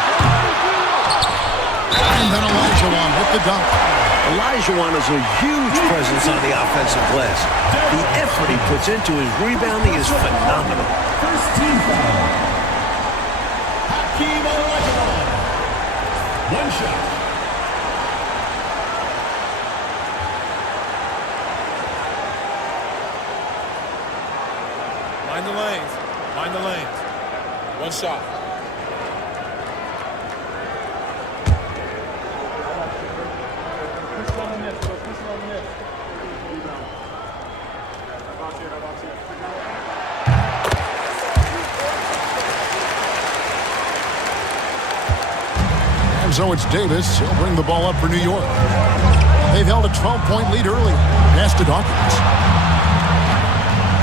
And then Olajuwon with the dunk. Olajuwon is a huge presence on the offensive glass. The effort he puts into his rebounding is phenomenal. First team foul. Hakeem Olajuwon. 1 shot. Mind the lanes. Mind the lanes. 1 shot. And so it's Davis. He'll bring the ball up for New York. They've held a 12-point lead early. Pass to Dawkins.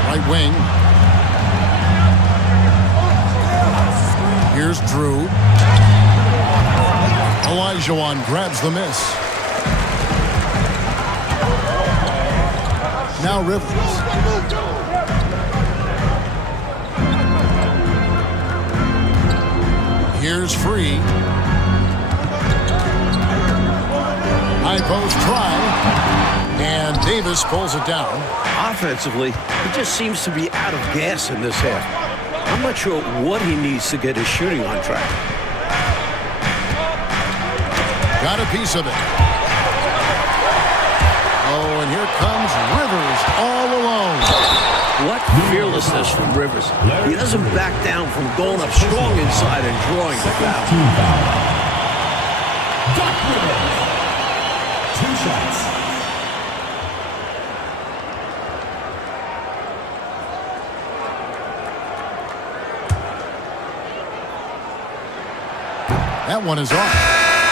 Right wing. Here's Drew. Olajuwon grabs the miss. Now Rivers. Here's Free. High post try. And Davis pulls it down. Offensively, he just seems to be out of gas in this half. I'm not sure what he needs to get his shooting on track. Got a piece of it. Oh, and here comes Rivers all alone. What fearlessness from Rivers. He doesn't back down from going up strong inside and drawing the foul. Team foul. Doc Rivers. 2 shots. That one is off.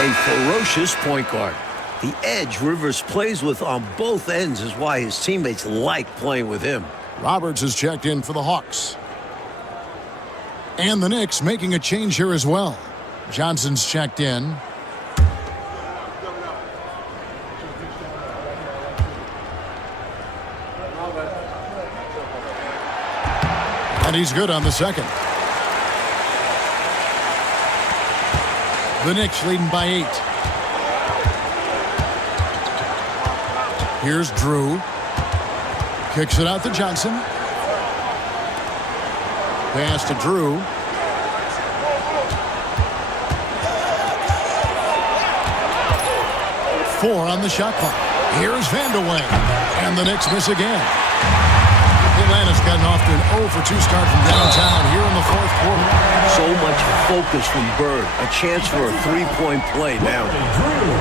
A ferocious point guard. The edge Rivers plays with on both ends is why his teammates like playing with him. Roberts is checked in for the Hawks. And the Knicks making a change here as well. Johnson's checked in. And he's good on the second. The Knicks leading by 8. Here's Drew. Kicks it out to Johnson. Pass to Drew. Four on the shot clock. Here's Vandeweghe. And the Knicks miss again. Atlanta's gotten off to an 0-for-2 start from downtown here in the fourth quarter. So much focus from Bird. A chance for a three-point play now. Drew.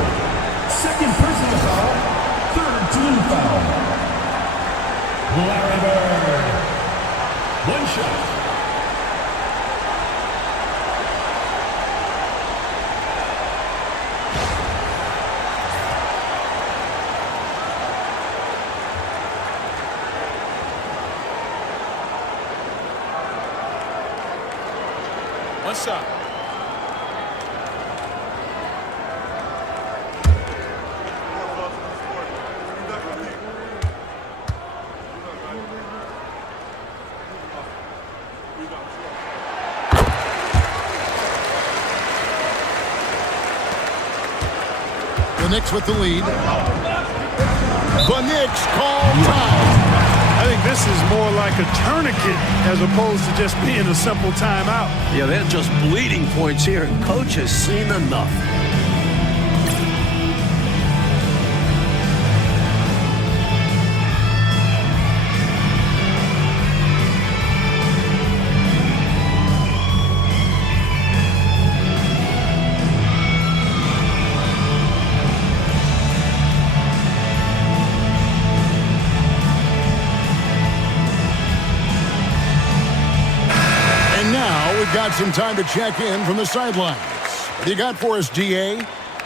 Second personal foul. Third team foul. Larry Bird. One shot. One shot. The Knicks with the lead. The Knicks call time. I think this is more like a tourniquet as opposed to just being a simple timeout. Yeah, they're just bleeding points here, and coach has seen enough. We've got some time to check in from the sidelines. What do you got for us, DA?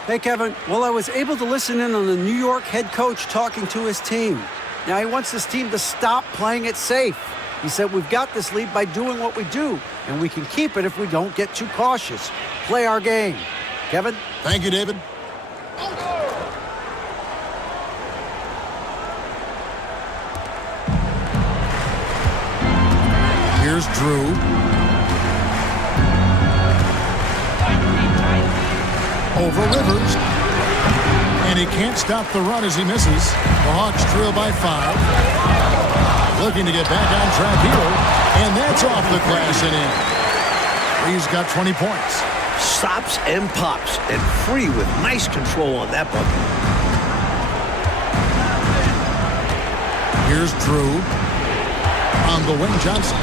Hey, Kevin. Well, I was able to listen in on the New York head coach talking to his team. Now, he wants his team to stop playing it safe. He said, we've got this lead by doing what we do, and we can keep it if we don't get too cautious. Play our game. Kevin? Thank you, David. Here's Drew. Over Rivers. And he can't stop the run as he misses. The Hawks trail by 5. Looking to get back on track here. And that's off the glass and in. He's got 20 points. Stops and pops, and free with nice control on that bucket. Here's Drew. On the wing, Johnson.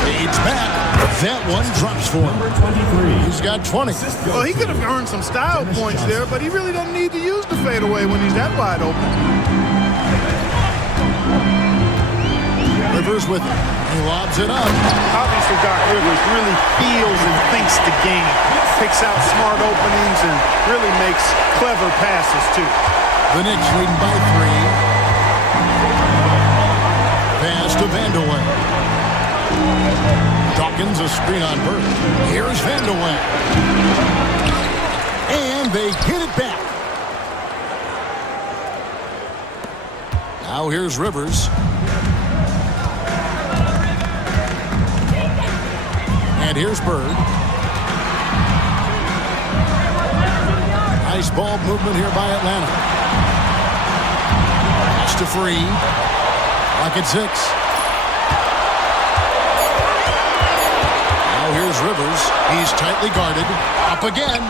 Fades back. That one drops for him. He's got 20. Well, he could have earned some style points there, but he really doesn't need to use the fadeaway when he's that wide open. Rivers with it. He lobs it up. Obviously, Doc Rivers really feels and thinks the game. Picks out smart openings and really makes clever passes, too. The Knicks leading by 3. Pass to Vandeweghe. Dawkins, a screen on Bird. Here's Vandeweghe. And they get it back. Now here's Rivers. And here's Bird. Nice ball movement here by Atlanta. Pass to Free. Lock at 6. Here's Rivers. He's tightly guarded. Up again.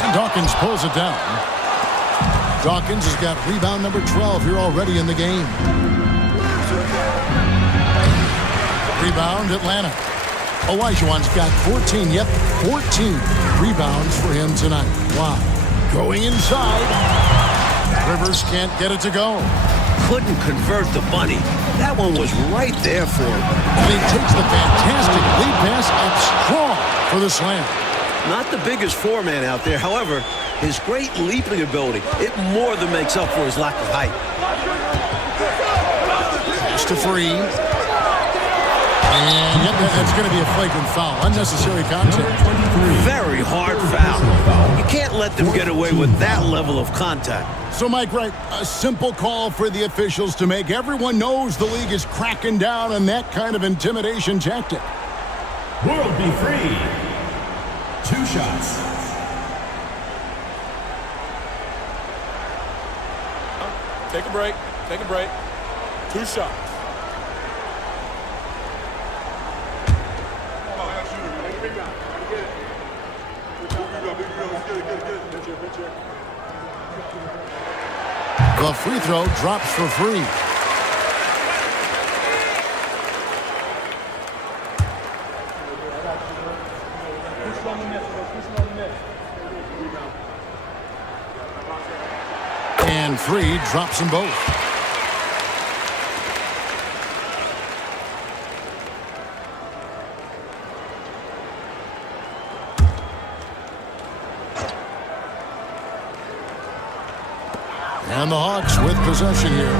And Dawkins pulls it down. Dawkins has got rebound number 12 here already in the game. Rebound, Atlanta. Olajuwon's got 14. Yep, 14 rebounds for him tonight. Wow. Going inside. Rivers can't get it to go. Couldn't convert the bunny. That one was right there for him. And he takes the fantastic lead pass up strong for the slam. Not the biggest four-man out there. However, his great leaping ability, it more than makes up for his lack of height. Pass to Free. And yet that's going to be a flagrant foul. Unnecessary contact. Very hard foul. You can't let them get away with that level of contact. So, Mike Wright, a simple call for the officials to make. Everyone knows the league is cracking down on that kind of intimidation tactic. World be free. 2 shots. Take a break. Take a break. 2 shots. The free throw drops for free. And free drops them both. And the Hawks with possession here.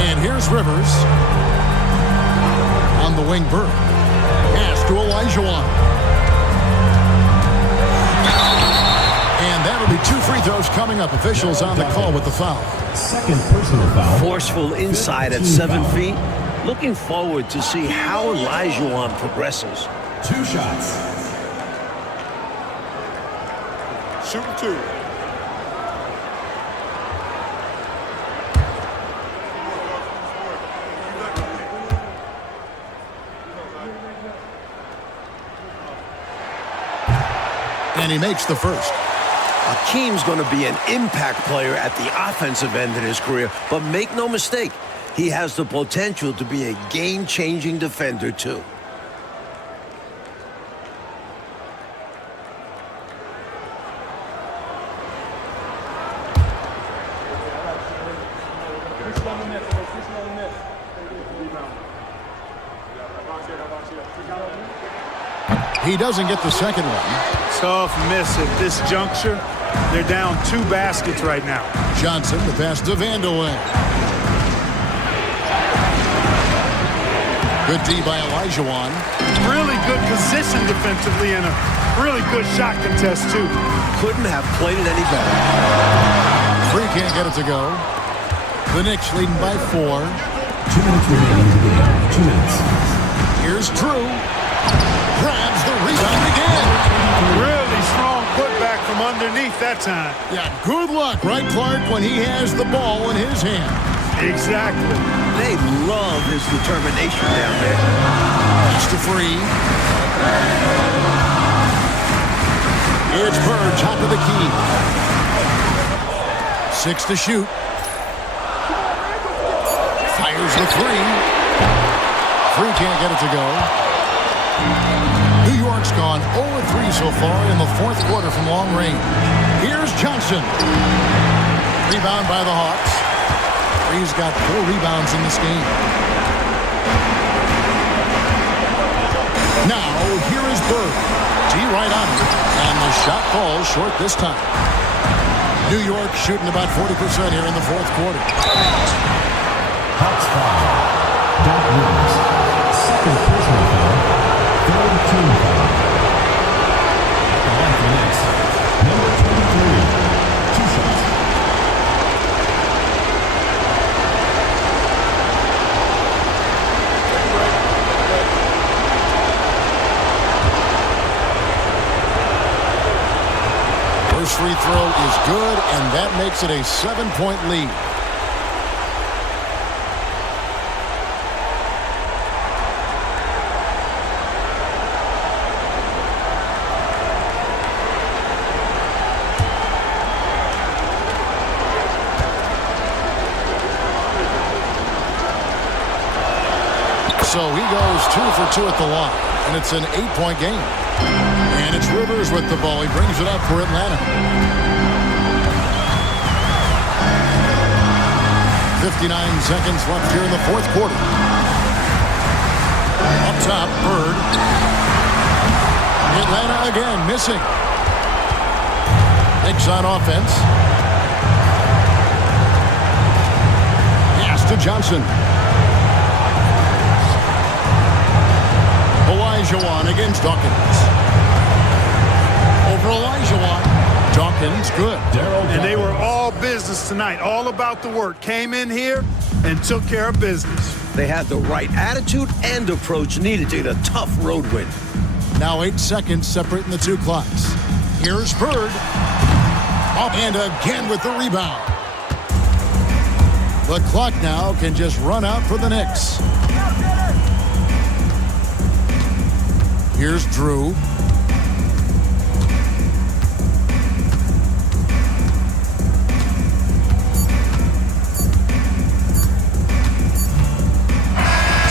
And here's Rivers. On the wing, Bird. Pass to Olajuwon. And that'll be 2 free throws coming up. Officials on the call with the foul. Second personal foul. Forceful inside at 7 feet. Looking forward to see how Olajuwon progresses. 2 shots. Shooting 2. And he makes the first. Hakeem's going to be an impact player at the offensive end in his career, but make no mistake, he has the potential to be a game-changing defender too. He doesn't get the second one. Tough miss at this juncture. They're down 2 baskets right now. Johnson, the pass to Vandeweghe. Good D by Olajuwon. Really good position defensively and a really good shot contest, too. Couldn't have played it any better. Free can't get it to go. The Knicks leading by 4. 2 minutes remaining in the game. 2 minutes. Here's Drew. Grabs the rebound again. Really strong putback from underneath that time. Yeah, good luck, right, Clark, when he has the ball in his hand. Exactly. They love his determination down there. That's the free. It's Bird, top of the key. 6 to shoot. Fires the 3. Free can't get it to go. New York's gone 0-3 so far in the 4th quarter from long range. Here's Johnson. Rebound by the Hawks. He's got 4 rebounds in this game. Now, here is Bird. G right on it. And the shot falls short this time. New York shooting about 40% here in the 4th quarter. Hawks foul. Doc Rivers. Second personal foul. Third team foul. The line for Knicks. Number 23. 2 shots. First free throw is good, and that makes it a 7-point lead. So he goes 2 for 2 at the line, and it's an 8-point game. And it's Rivers with the ball. He brings it up for Atlanta. 59 seconds left here in the 4th quarter. Up top, Bird. Atlanta again missing. Knicks on offense. Pass to Johnson. Olajuwon against Dawkins. Over Olajuwon. Dawkins, good. And they were all business tonight, all about the work. Came in here and took care of business. They had the right attitude and approach needed to get a tough road win. Now 8 seconds separating the two clocks. Here's Bird. Up and again with the rebound. The clock now can just run out for the Knicks. Here's Drew.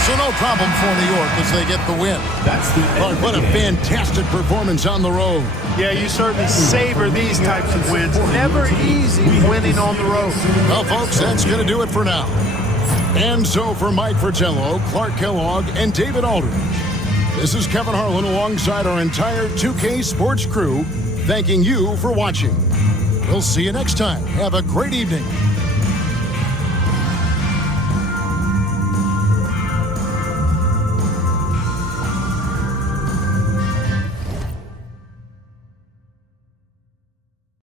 So no problem for New York as they get the win. That's the But what a fantastic performance on the road. Yeah, you certainly savor these types of wins. Never easy winning on the road. Well, folks, that's going to do it for now. And so for Mike Fratello, Clark Kellogg, and David Aldridge, this is Kevin Harlan alongside our entire 2K Sports crew, thanking you for watching. We'll see you next time. Have a great evening.